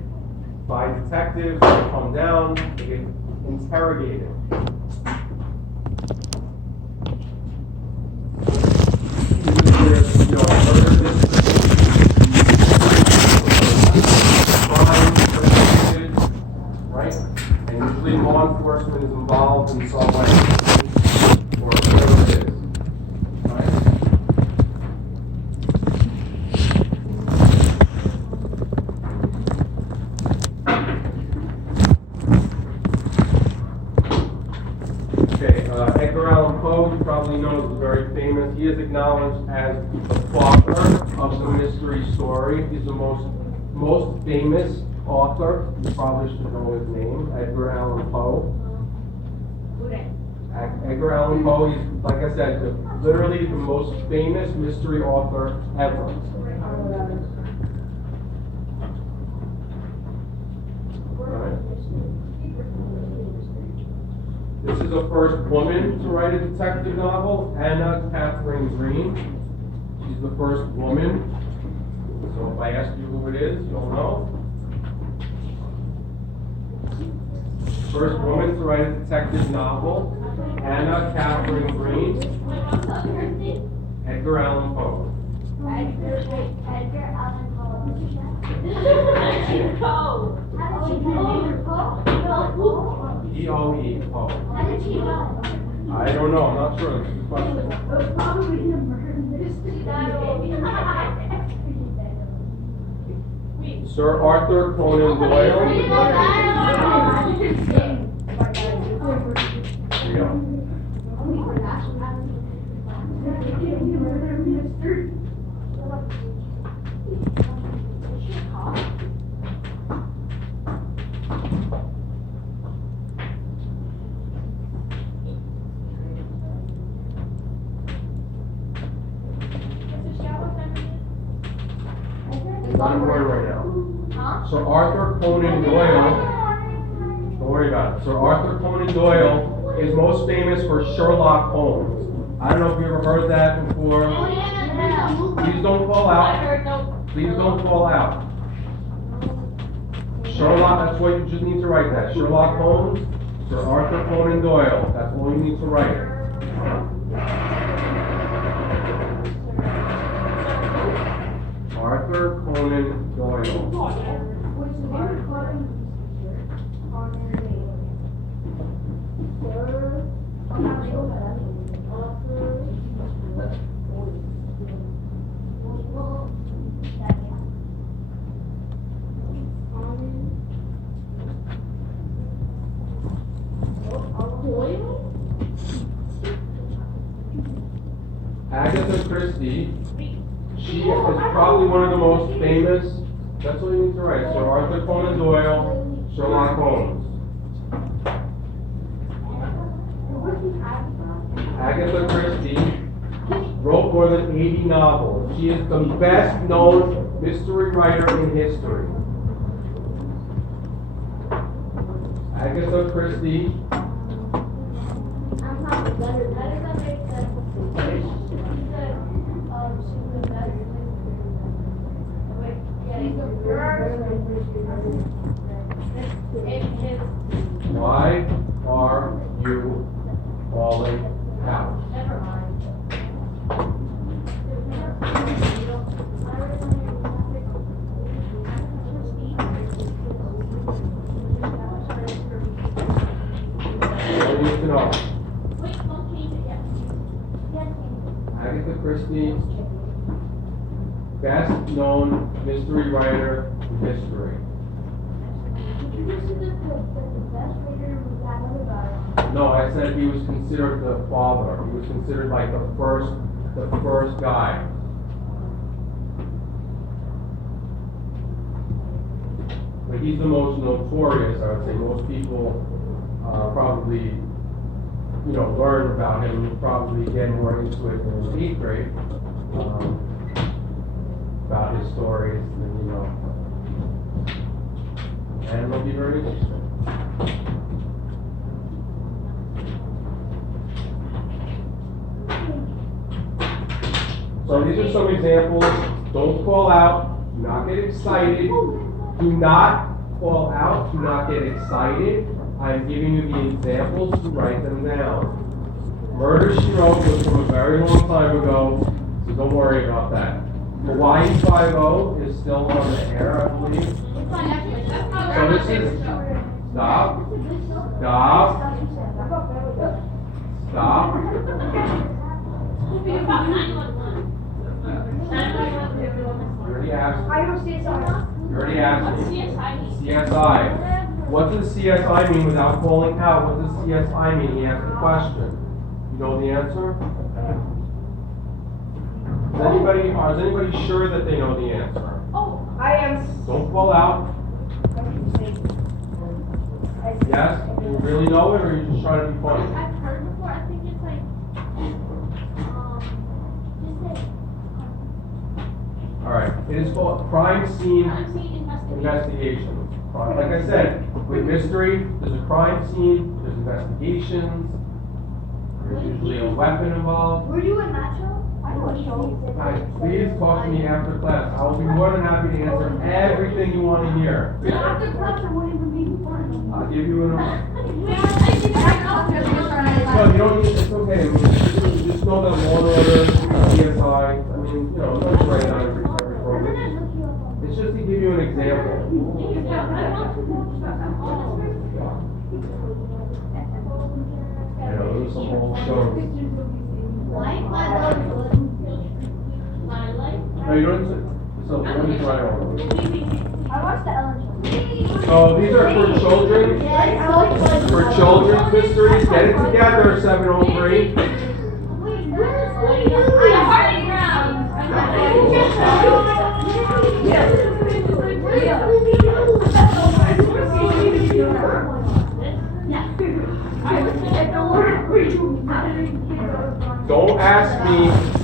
by detectives. They come down. They get interrogated. Right? And usually law enforcement is involved in some way, or whatever it is. Right? knows is very famous. He is acknowledged as the father of the mystery story. He's the most famous author. You probably should know his name, Edgar Allan Poe. Edgar Allan Poe, he's, like I said, literally the most famous mystery author ever. This is the first woman to write a detective novel, Anna Catherine Green. She's the first woman. So if I ask you who it is, you'll know. First woman to write a detective novel, Anna Catherine Green. Edgar Allan Poe. Edgar Allan Poe. How did she P-O-E, Poe. How did she know? I don't know, I'm not sure, that's a good question. It was probably in a murder mystery. Sir Arthur Conan Doyle. Yeah. Not important right now. Sir Arthur Conan Doyle. Don't worry about it. Sir Arthur Conan Doyle is most famous for Sherlock Holmes. I don't know if you ever heard that before. Please don't fall out. Please don't fall out. Sherlock, that's what you just need to write that. Sherlock Holmes, Sir Arthur Conan Doyle. That's all you need to write. Arthur Conan Doyle. Agatha Christie. She is probably one of the most famous. That's what you need to write. Sir Arthur Conan Doyle, Sherlock Holmes. Agatha Christie wrote more than 80 novels. She is the best known mystery writer in history. Agatha Christie. Why are you falling out? What do you need to know? Agatha Christie, best known mystery writer in history. No, I said he was considered the father. He was considered like the first guy. But he's the most notorious. I would say most people probably, learn about him. You probably get more into it in 8th grade about his stories, and and it'll be very interesting. So these are some examples. Don't call out. Do not get excited. Do not call out. Do not get excited. I'm giving you the examples to write them down. Murder, She Wrote was from a very long time ago, so don't worry about that. Hawaii Five-0 is still on the air, I believe. So this is stop. You already asked me. CSI. What does CSI mean without calling out? What does CSI mean? He asked the question. You know the answer? Is anybody sure that they know the answer? Oh, I am. Don't pull out. Yes? Do you really know it, or are you just trying to be funny? I've heard before, I think it's like, just Alright, it is called crime scene like, I'm seeing investigation. investigation. Like I said, with mystery, there's a crime scene, there's investigations, there's usually a weapon involved. Were you in that show? I know a show. Guys, please talk to me after class. I will be more than happy to answer everything you want to hear. After class, I won't even be fun. I'll give you an. I No, you don't need, it's okay. I mean, just know that Law and Order, CSI, I mean, you know, don't write down every program. It's just to give you an example. You know, there's some whole shows. No, you don't, so let me try all of them. I watched the Ellen show. So these are for children, for children's mysteries. Get it together, 703. Don't ask me,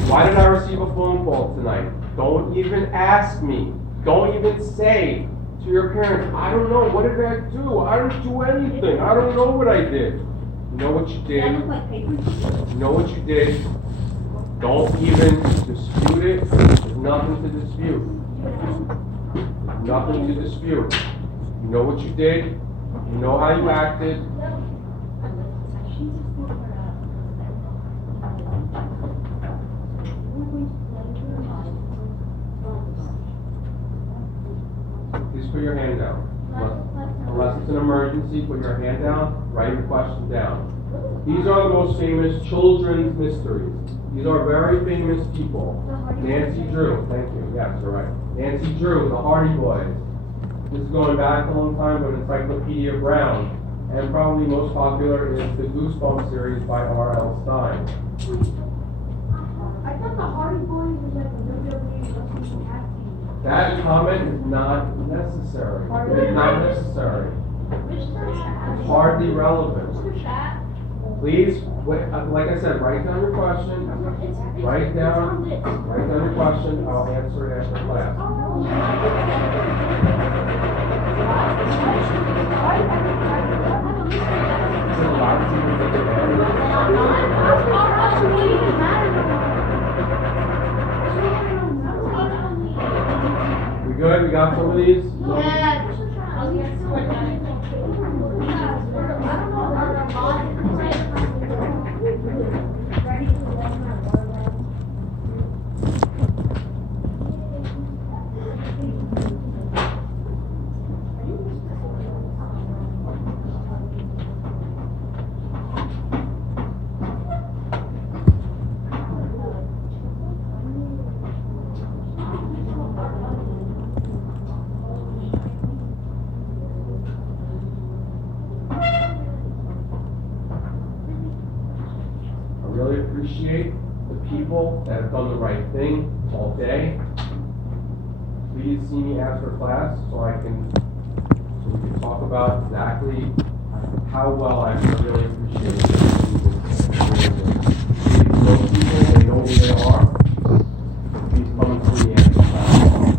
why did I receive a phone call tonight? Don't even ask me. Don't even say to your parents, I don't know, what did I do? I didn't do anything. I don't know what I did. You know what you did? You know what you did? Don't even dispute it. There's nothing to dispute. There's nothing to dispute. You know what you did? You know how you acted. Please put your hand down. Unless it's an emergency, put your hand down, write your question down. These are the most famous children's mysteries. These are very famous people. Nancy Drew, thank you, yes, you're right. Nancy Drew, the Hardy Boys. This is going back a long time, but Encyclopedia Brown. And probably most popular is the Goosebumps series by R.L. Stein. I thought the Hardy Boys was like a WWE wrestling tag team. That comment is not necessary. It is not necessary. It's hardly relevant. Please, like I said, write down your question. Write down your question. I'll answer it after class. It's a lot of people think we good? We got some of these? I really appreciate the people that have done the right thing all day. Please see me after class so we can talk about exactly how well I really appreciate those people, they know who they are. Please come and see me after class.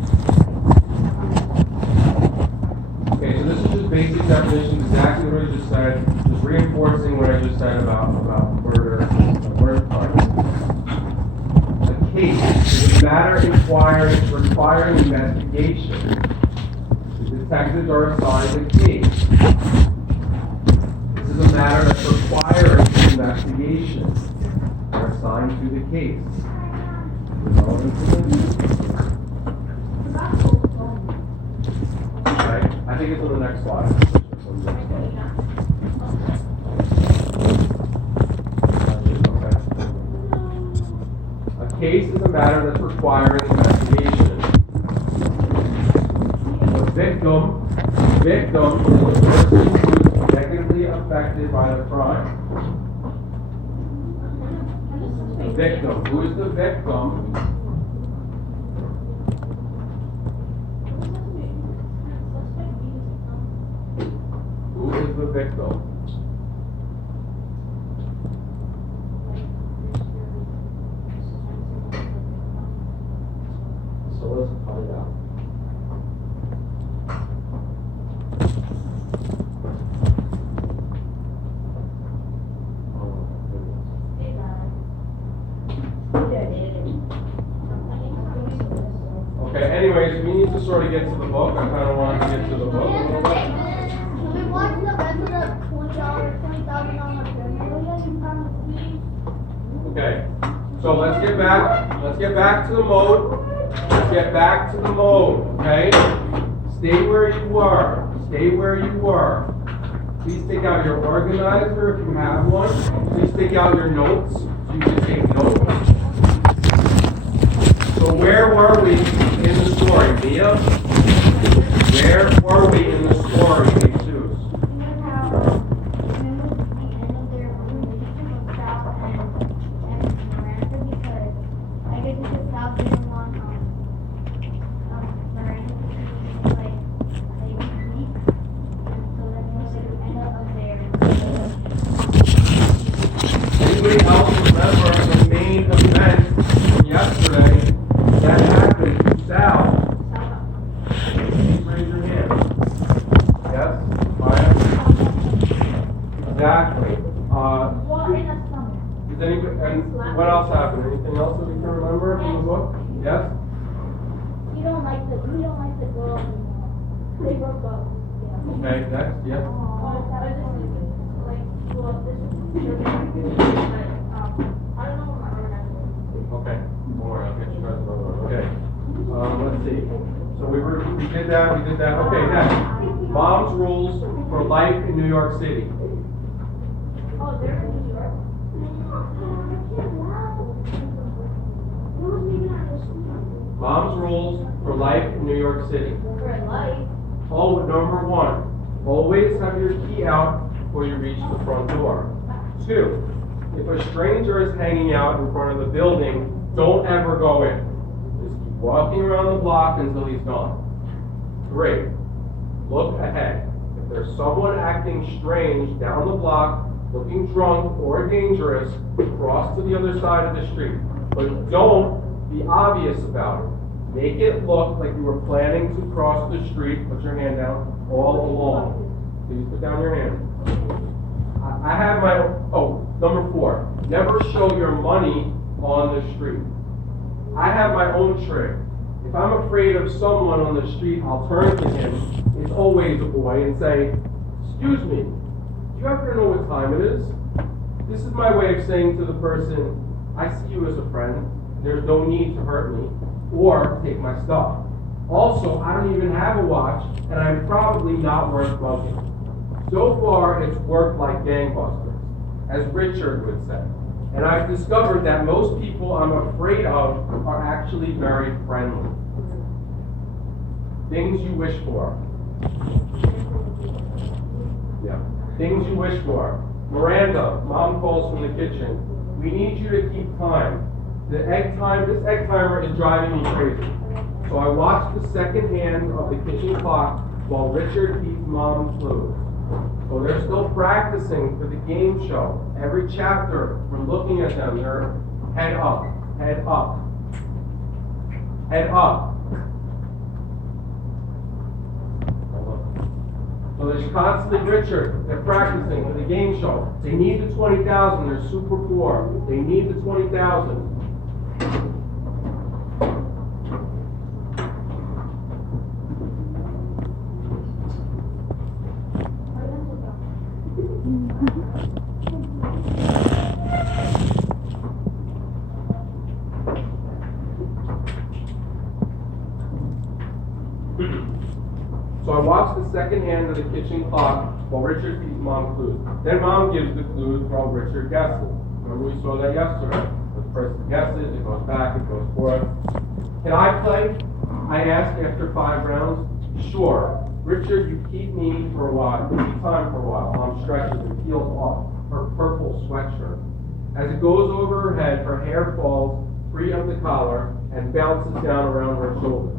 Okay, so this is just basic definition, exactly what I just said, just reinforcing what I just said about murder crime. A case is a matter requiring investigation. The detectives are assigned a case. This is a matter that requires investigation. They're assigned to the case. Relevant to this? Right? I think it's on the next slide. A case is a matter that's requiring investigation. The victim is the person who is negatively affected by the crime. The victim. Who is the victim? the victim. So let's find out. Okay, anyways, we need to sort of get to the book. I kind of wanted to get to the book a little bit. Can we watch the rest of the $20,000 pyramid? Okay, so let's get back to the mode. Let's get back to the mode, okay? Stay where you were. Stay where you were. Please take out your organizer if you have one. Please take out your notes so you can take notes. So where were we in the story, Mia? Where were we in the story, Jesus? Anybody else remember the main event from yesterday that happened to Sal? Please raise your hand. Yes? Maya? Exactly. Well, in the summer. Does anybody, and what else happened? Anything else that we can remember from the book? Yes? You don't like the girl anymore. They broke up. Yeah. Okay, next, yes? Okay, don't worry, I'll get you guys another one. Okay. Let's see. So we did that. Okay, next. Mom's rules for life in New York City. Oh, they're in New York. Mom's rules for life in New York City. For life. Oh, number one, always have your key out before you reach the front door. 2, if a stranger is hanging out in front of the building, don't ever go in. Just keep walking around the block until he's gone. 3, look ahead. If there's someone acting strange down the block, looking drunk or dangerous, cross to the other side of the street. But don't be obvious about it. Make it look like you were planning to cross the street. Put your hand down all along. Please put down your hand. I have my, number 4, never show your money on the street. I have my own trick. If I'm afraid of someone on the street, I'll turn to him, it's always a boy, and say, excuse me, do you happen to know what time it is? This is my way of saying to the person, I see you as a friend, there's no need to hurt me, or take my stuff. Also, I don't even have a watch, and I'm probably not worth mugging. So far, it's worked like gangbusters, as Richard would say. And I've discovered that most people I'm afraid of are actually very friendly. Things you wish for. Yeah. Things you wish for. Miranda, Mom calls from the kitchen. We need you to keep time. This egg timer is driving me crazy. So I watch the second hand of the kitchen clock while Richard feeds Mom food. So they're still practicing for the game show. Every chapter, we're looking at them, they're head up, head up, head up. So there's constantly Richard, they're practicing for the game show. They need the 20,000, they're super poor. They need the 20,000. So I watch the second hand of the kitchen clock while Richard feeds Mom clues. Then Mom gives the clues while Richard guesses. Remember we saw that yesterday. The person guesses, it goes back, it goes forth. Can I play? I ask after 5 rounds. Sure. Richard, you keep me for a while. Keep time for a while. Mom stretches and peels off her purple sweatshirt. As it goes over her head, her hair falls free of the collar and bounces down around her shoulders.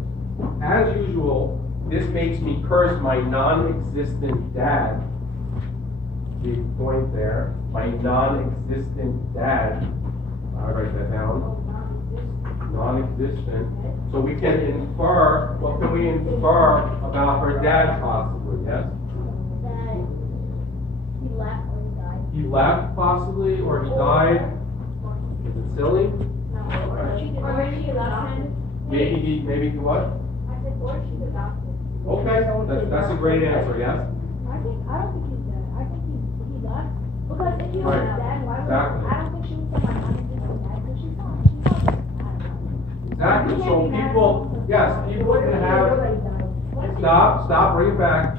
As usual, this makes me curse my non-existent dad. big point there. My non-existent dad, I'll write that down. Non-existent. So we can infer, what can we infer about her dad possibly, yes? That he left or he died. He left possibly, or he died? Is it silly? Or she adopted. Maybe he what? I said, or she adopted. Okay, that's a great answer, yes? I don't think he's dead. I think he left. Because if he was Right. dead, why would, Exactly. I don't think she would say my mom is just dead, because she's not dead. I don't know. Exactly, so people, yes, people can have, stop, bring it back.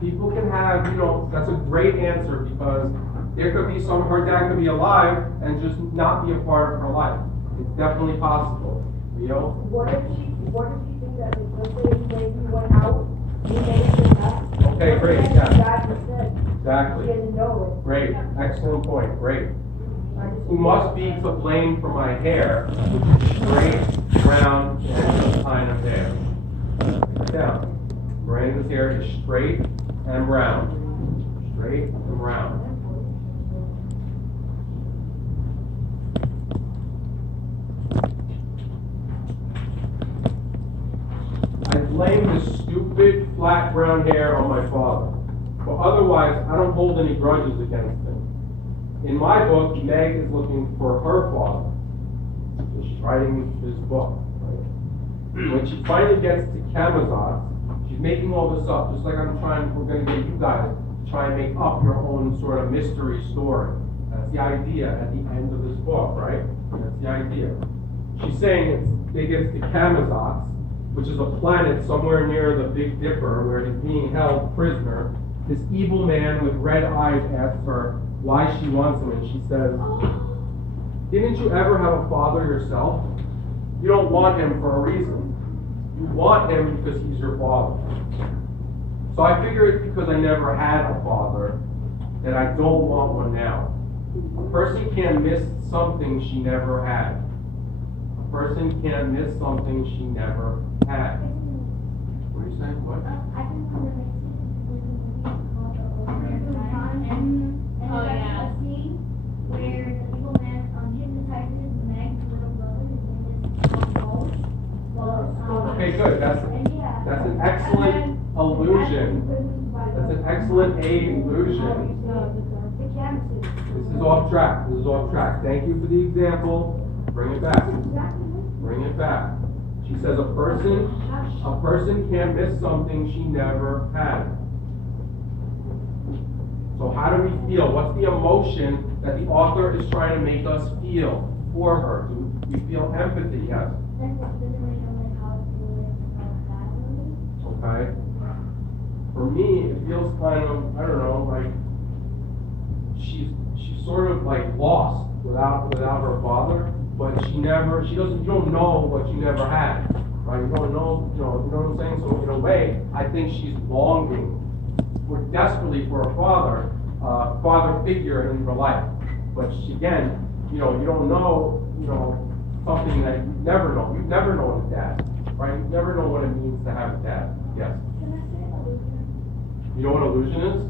People can have, that's a great answer, because there could be her dad could be alive and just not be a part of her life. It's definitely possible, Leo? What if she think that the baby went out, he made it up? Okay, great, And yeah. God was dead, he Exactly, didn't know great, excellent point, great. it. I just- Who must be to blame for my hair, which is straight, brown, and kind of hair? Write it down. Miranda's hair is straight and brown. Straight and brown. I blame the stupid flat brown hair on my father. But otherwise, I don't hold any grudges against him. In my book, Meg is looking for her father. So she's writing this book. Right? When she finally gets to Camazotz, she's making all this up, just like we're going to get you guys to try and make up your own sort of mystery story. That's the idea at the end of this book, right? That's the idea. She's saying they get to Camazotz, which is a planet somewhere near the Big Dipper where he's being held prisoner. This evil man with red eyes asks her why she wants him, and she says, didn't you ever have a father yourself? You don't want him for a reason. You want him because he's your father. So I figure it's because I never had a father that I don't want one now. A person can't miss something she never had. A person can't miss something she never had. What are you saying? What? I can remember called The Over Time. And Oh, there's yeah. a scene where the evil man hypnotizes Meg's little brother. His name is Paul. Okay, good. That's an excellent illusion. That's an excellent illusion. The canvases. This is off track. This is off track. Thank you for the example. Bring it back. Bring it back. She says a person can't miss something she never had. So how do we feel? What's the emotion that the author is trying to make us feel for her? Do we feel empathy? Yes. Doesn't really know like how to do it or how Okay. For me, it feels kind of, I don't know, like she's sort of like lost without her father, but you don't know what you never had, right? You don't know, you know what I'm saying? So in a way, I think she's longing desperately for a father figure in her life. But she, again, you don't know, something that you've never known. You've never known a dad, right? You never know what it means to have a dad. Yes. Can I say illusion? You know what illusion is?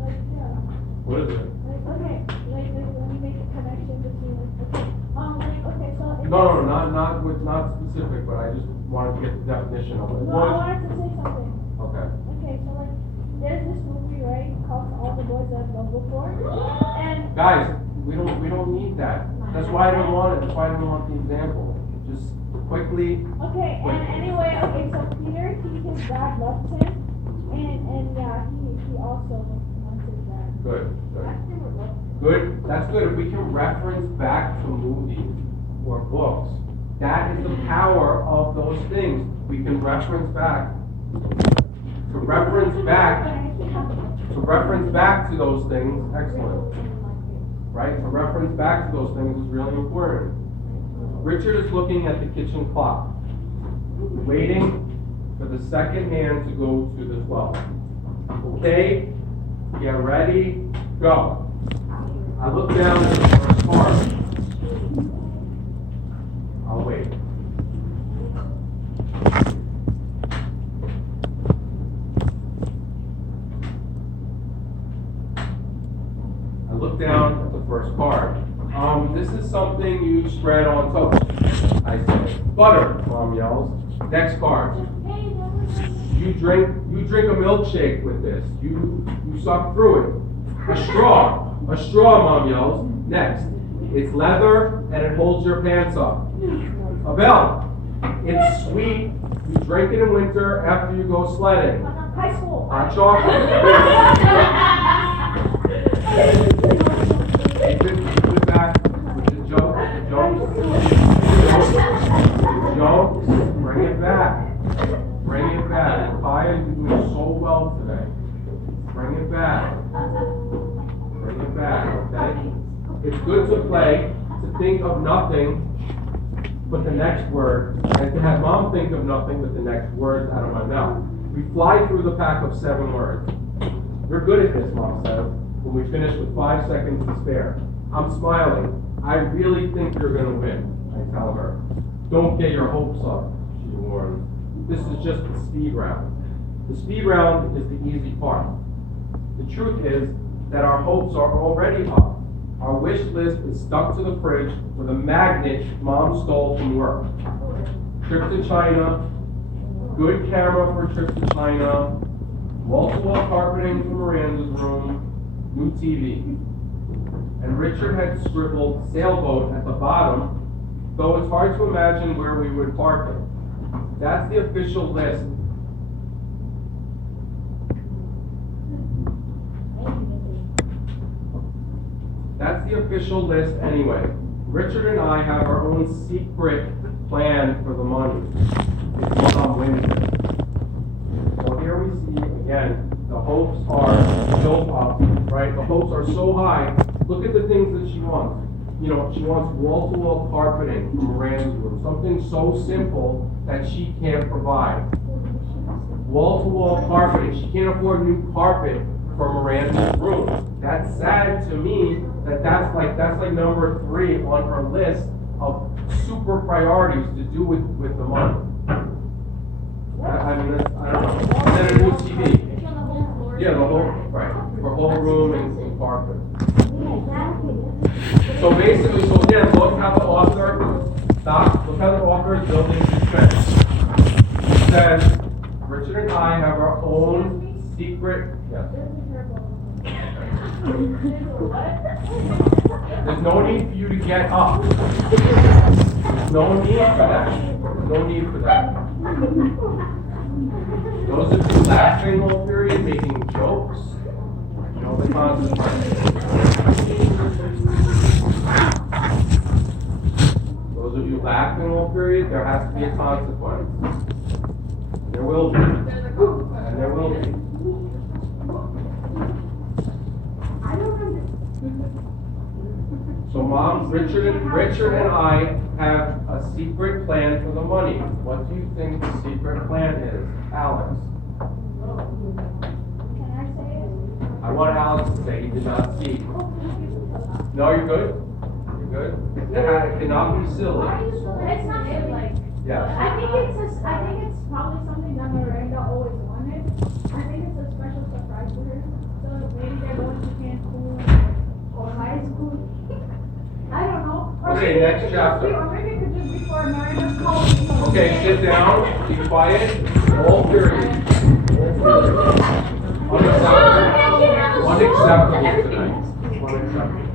Like, yeah. What is it? Like, okay, like, let me make a connection between, okay, so. if No, it's- not specific, but I just wanted to get the definition of it. No, I wanted to say something. Okay. Okay, so like, there's this movie, right, called All the Boys I've Loved Before, and Guys, we don't need that. That's why I didn't want it. That's why I didn't want the example. Just quickly. okay, and anyway, okay, so Peter, his dad loved him, and yeah, he also wants his dad. Good. Good. That's good. If we can reference back to movies or books, that is the power of those things. We can reference back. To reference back to those things, excellent. Right? To reference back to those things is really important. Richard is looking at the kitchen clock, waiting for the second hand to go to the 12. Okay, get ready, go. I look down at the first part. I'll wait. look down at the first card. This is something you spread on toast. I say, butter, Mom yells. Next card. You drink a milkshake with this. You suck through it. A straw, Mom yells. Next. It's leather and it holds your pants up. A bell. It's sweet. You drink it in winter after you go sledding. High school. Hot chocolate. Keep it back with the jokes. Bring it back. Bring it back. Kaya, you're doing so well today. Bring it back. Bring it back, okay? It's good to play, to think of nothing but the next word, and to have Mom think of nothing but the next words out of my mouth. We fly through the pack of 7 words. You're good at this, Mom says, when we finish with 5 seconds to spare. I'm smiling. I really think you're gonna win, I tell her. Don't get your hopes up, she warns. This is just the speed round. The speed round is the easy part. The truth is that our hopes are already up. Our wish list is stuck to the fridge with a magnet Mom stole from work. Trip to China, good camera for a trip to China, wall-to-wall carpeting for Miranda's room, new TV. And Richard had scribbled sailboat at the bottom, though it's hard to imagine where we would park it. That's the official list. That's the official list anyway. Richard and I have our own secret plan for the money. It's what I'm winning. So here we see again, the hopes are built up, right? The hopes are so high. Look at the things that she wants. You know, she wants wall-to-wall carpeting for Miranda's room, something so simple that she can't provide. Wall-to-wall carpeting, she can't afford new carpet for Miranda's room. That's sad to me that's like number 3 on her list of super priorities to do with the money. I mean, I don't know. And then a new TV. Yeah, the whole, right, her whole room and carpet. So basically, so again, look how the author, look how the author is building suspense. He says, Richard and I have our own secret, yes. There's no need for you to get up. There's no need for that. There's no need for that. Those of you laughing all period, making jokes, you know the consequences. Those of you laughing all period, there has to be a consequence. There will be. And there will be. So Mom, Richard and I have a secret plan for the money. What do you think the secret plan is, Alex? Can I say it? I want Alex to say he did not see. No, you're good? You're good? It cannot be silly. It's not it, like. Yes. I think it's probably something that Miranda always wanted. I think it's a special surprise for her. So maybe they're going to Cancun or high school. I don't know. Or Okay, maybe next it could chapter. Or maybe it could just be for Miranda's calling. Okay, sit down, be quiet, all period. Unacceptable tonight. Unacceptable.